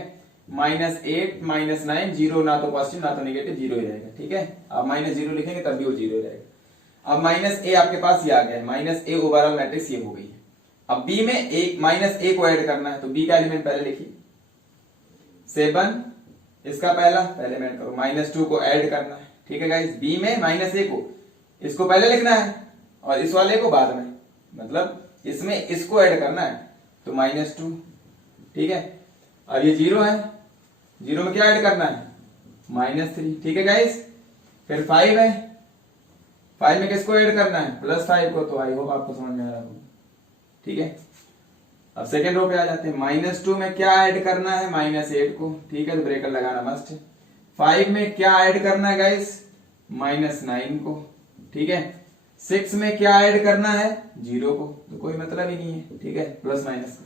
-8 -9, 0 ना तो पॉजिटिव ना तो निगेटिव, 0 ही रहेगा, ठीक है। आप -0 लिखेंगे तब भी वो 0 ही रहेगा। अब -a आपके पास ये आ गया है, -a ओवरऑल मैट्रिक्स ये हो गई है। अब b में -a को ऐड करना है, तो b का एलिमेंट पहले लिखिए, 7, इसका पहले मैं करो, -2 को ऐड करना है, ठीक है गाइस। b में -a को, इसको पहले लिखना है और इस वाले को बाद में, मतलब इसमें इसको ऐड करना है, तो -2, ठीक है। अब ये 0 है, 0 में क्या ऐड करना है, -3, ठीक है गाइस। फिर 5 है, 5 में किसको ऐड करना है, +5 को, तो आई होप आपको समझ में आ रहा होगा, ठीक है। अब सेकेंड रो पे आ जाते हैं, -2 में क्या ऐड करना है, -8 को, ठीक है, तो ब्रेकर लगाना मस्ट है। 5 में क्या ऐड करना है गाइस, -9 को, ठीक है। 6 में क्या ऐड करना है, 0 को, तो कोई मतलब ही नहीं है, ठीक है, प्लस माइनस।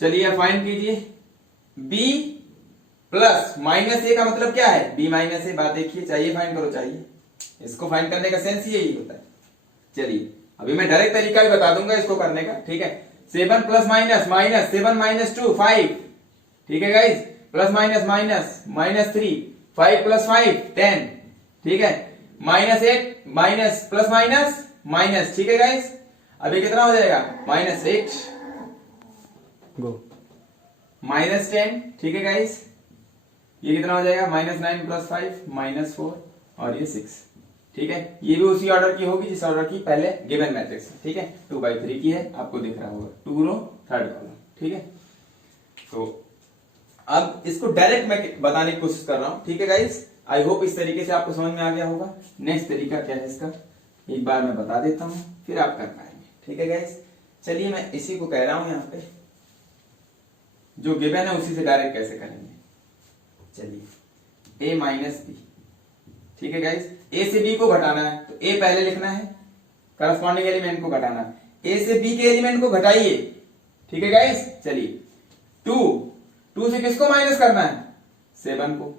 चलिए फाइंड कीजिए, b प्लस -a का मतलब क्या है, b - a, बात देखिए, चाहिए फाइंड करो, चाहिए, इसको फाइंड करने का सेंस यही होता है। चलिए, अभी मैं डायरेक्ट तरीका भी बता दूंगा इसको करने का, ठीक है। 7 + - 7 - 2 5, ठीक है गाइस, प्लस माइनस -3, 5 + 5 10, ठीक है, -8 माइनस प्लस माइनस माइनस, ठीक है गाइस। अब ये कितना हो जाएगा -8 गो -10, ठीक है गाइस। ये कितना हो जाएगा -9 + 5 -4 और ये 6, ठीक है। ये भी उसी ऑर्डर की होगी जिस ऑर्डर की पहले गिवन मैट्रिक्स, ठीक है। 2/3 की है, आपको दिख रहा होगा, 2 रो 3rd कॉलम, ठीक है। तो अब इसको डायरेक्ट मैं बताने की कोशिश कर रहा हूं, ठीक है गाइस। आई होप इस तरीके से आपको समझ में आ गया होगा। नेक्स्ट तरीका क्या है इसका एक बार मैं बता देता हूं, फिर आप कर पाएंगे, ठीक है गाइस। चलिए मैं इसी को कह रहा हूं, यहाँ पे जो गिवन है उसी से डायरेक्ट कैसे करेंगे। चलिए a - b, ठीक है गाइस। a से b को घटाना है तो a पहले लिखना है, करस्पॉन्डिंग एलिमेंट को घटाना है। a से b के एलिमेंट को घटाइए, ठीक है गाइस। चलिए 2 से किसको माइनस करना है 7 को,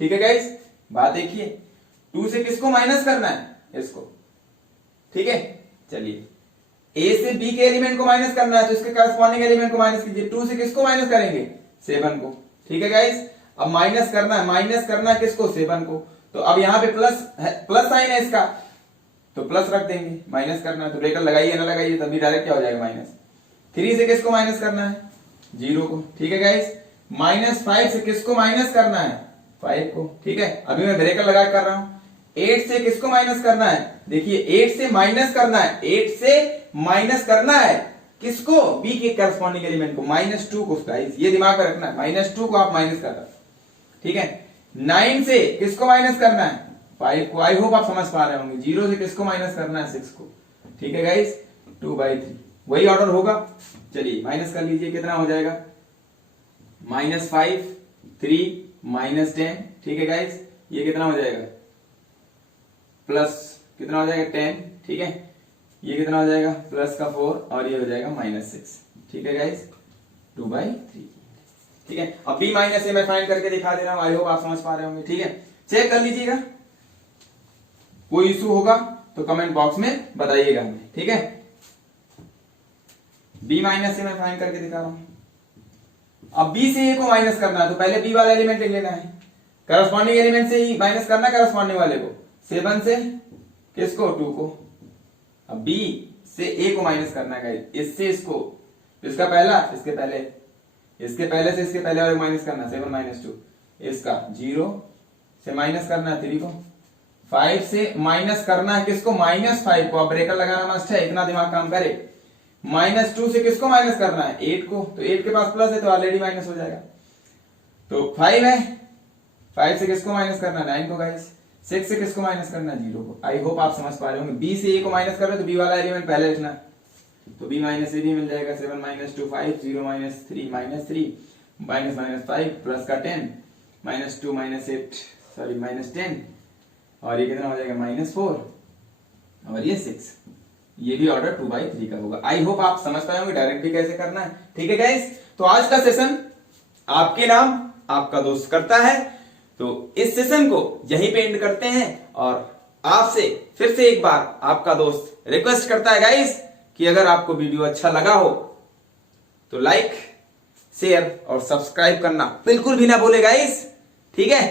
ठीक है गाइस। बात देखिए 2 से किसको माइनस करना है इसको, ठीक है। चलिए a से b के एलिमेंट को माइनस करना है तो इसके करस्पॉन्डिंग एलिमेंट को माइनस कीजिए। 2 से किसको माइनस करेंगे 7 को, ठीक है गाइस। अब माइनस करना है किसको 7 को, तो अब यहाँ पे प्लस साइन है इसका तो प्लस रख देंगे। माइनस करना है तो ब्रेकर लगाइए ना लगाइए तभी डायरेक्ट क्या हो जाएगा -3 से किसको माइनस करना है 0 को, ठीक है गाइस। -5 से किसको माइनस करना है 5 को, ठीक है। अभी मैं ब्रेकर लगा कर रहा हूं। 8 से किसको माइनस करना है, देखिए 8 से माइनस करना है, 8 से माइनस करना है किसको b के करस्पॉन्डिंग एलिमेंट को -2 को गाइस, ये दिमाग में रखना है। -2 को आप माइनस कर रहे हो, ठीक है। 9 से किसको माइनस करना है 5 को, आई होप आप समझ पा रहे होंगे। 0 से किसको माइनस करना है 6 को, ठीक है गाइस। 2/3 वही ऑर्डर होगा। चलिए माइनस कर लीजिए, कितना हो जाएगा -5 3 -10, ठीक है गाइस। ये कितना हो जाएगा प्लस कितना हो जाएगा 10, ठीक है। ये कितना हो जाएगा +4 और ये हो जाएगा -6, ठीक है गाइस। 2/3, ठीक है। अब b - a मैं फाइंड करके दिखा दे रहा हूं, आई होप आप समझ पा रहे होंगे, ठीक है। चेक कर लीजिएगा, कोई इशू होगा तो कमेंट बॉक्स में बताइएगा हमें, ठीक है। b - a मैं फाइंड करके दिखा रहा हूं। अब b से a को माइनस करना है तो पहले b वाला एलिमेंट लिख लेना है, करस्पॉन्डिंग एलिमेंट से ही माइनस करना, करस्पॉन्डिंग वाले को 7 से किसको 2 को। अब b से a को माइनस करना है, इससे इसको, इसका पहला इसके पहले, इसके पहले से इसके पहले वाले को माइनस करना 7 - 2, इसका 0 से माइनस करना है 3 को, 5 से माइनस करना है किसको -5 को। अब ब्रेकर लगाना मस्ट है, इतना दिमाग काम करे। -2 से किसको माइनस करना है 8 को, तो 8 के पास प्लस है तो ऑलरेडी माइनस हो जाएगा। तो 5 है, 5 से किसको माइनस करना है 9 को गाइस। 6 से किसको माइनस करना है 0 को। आई होप आप समझ पा रहे होंगे। b से a को माइनस कर रहे हो तो b वाला एलिमेंट पहले लिखना, तो b - a भी मिल जाएगा। 7 - 2 5 0 - 3 -5 प्लस का 10 -2 -8 सॉरी -10 और ये कितना हो जाएगा -4 और ये 6। ये भी ऑर्डर 2/3 का होगा। आई होप आप समझ पाए होंगे डायरेक्ट भी कैसे करना है, ठीक है गाइस। तो आज का सेशन आपके नाम आपका दोस्त करता है, तो इस सेशन को यहीं पे एंड करते हैं और आपसे फिर से एक बार आपका दोस्त रिक्वेस्ट करता है गाइस कि अगर आपको वीडियो अच्छा लगा हो तो लाइक शेयर और सब्सक्राइब करना बिल्कुल भी ना भूले गाइस, ठीक है।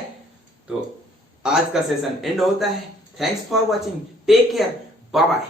तो आज का सेशन एंड होता है। Thanks for watching, take care, bye bye.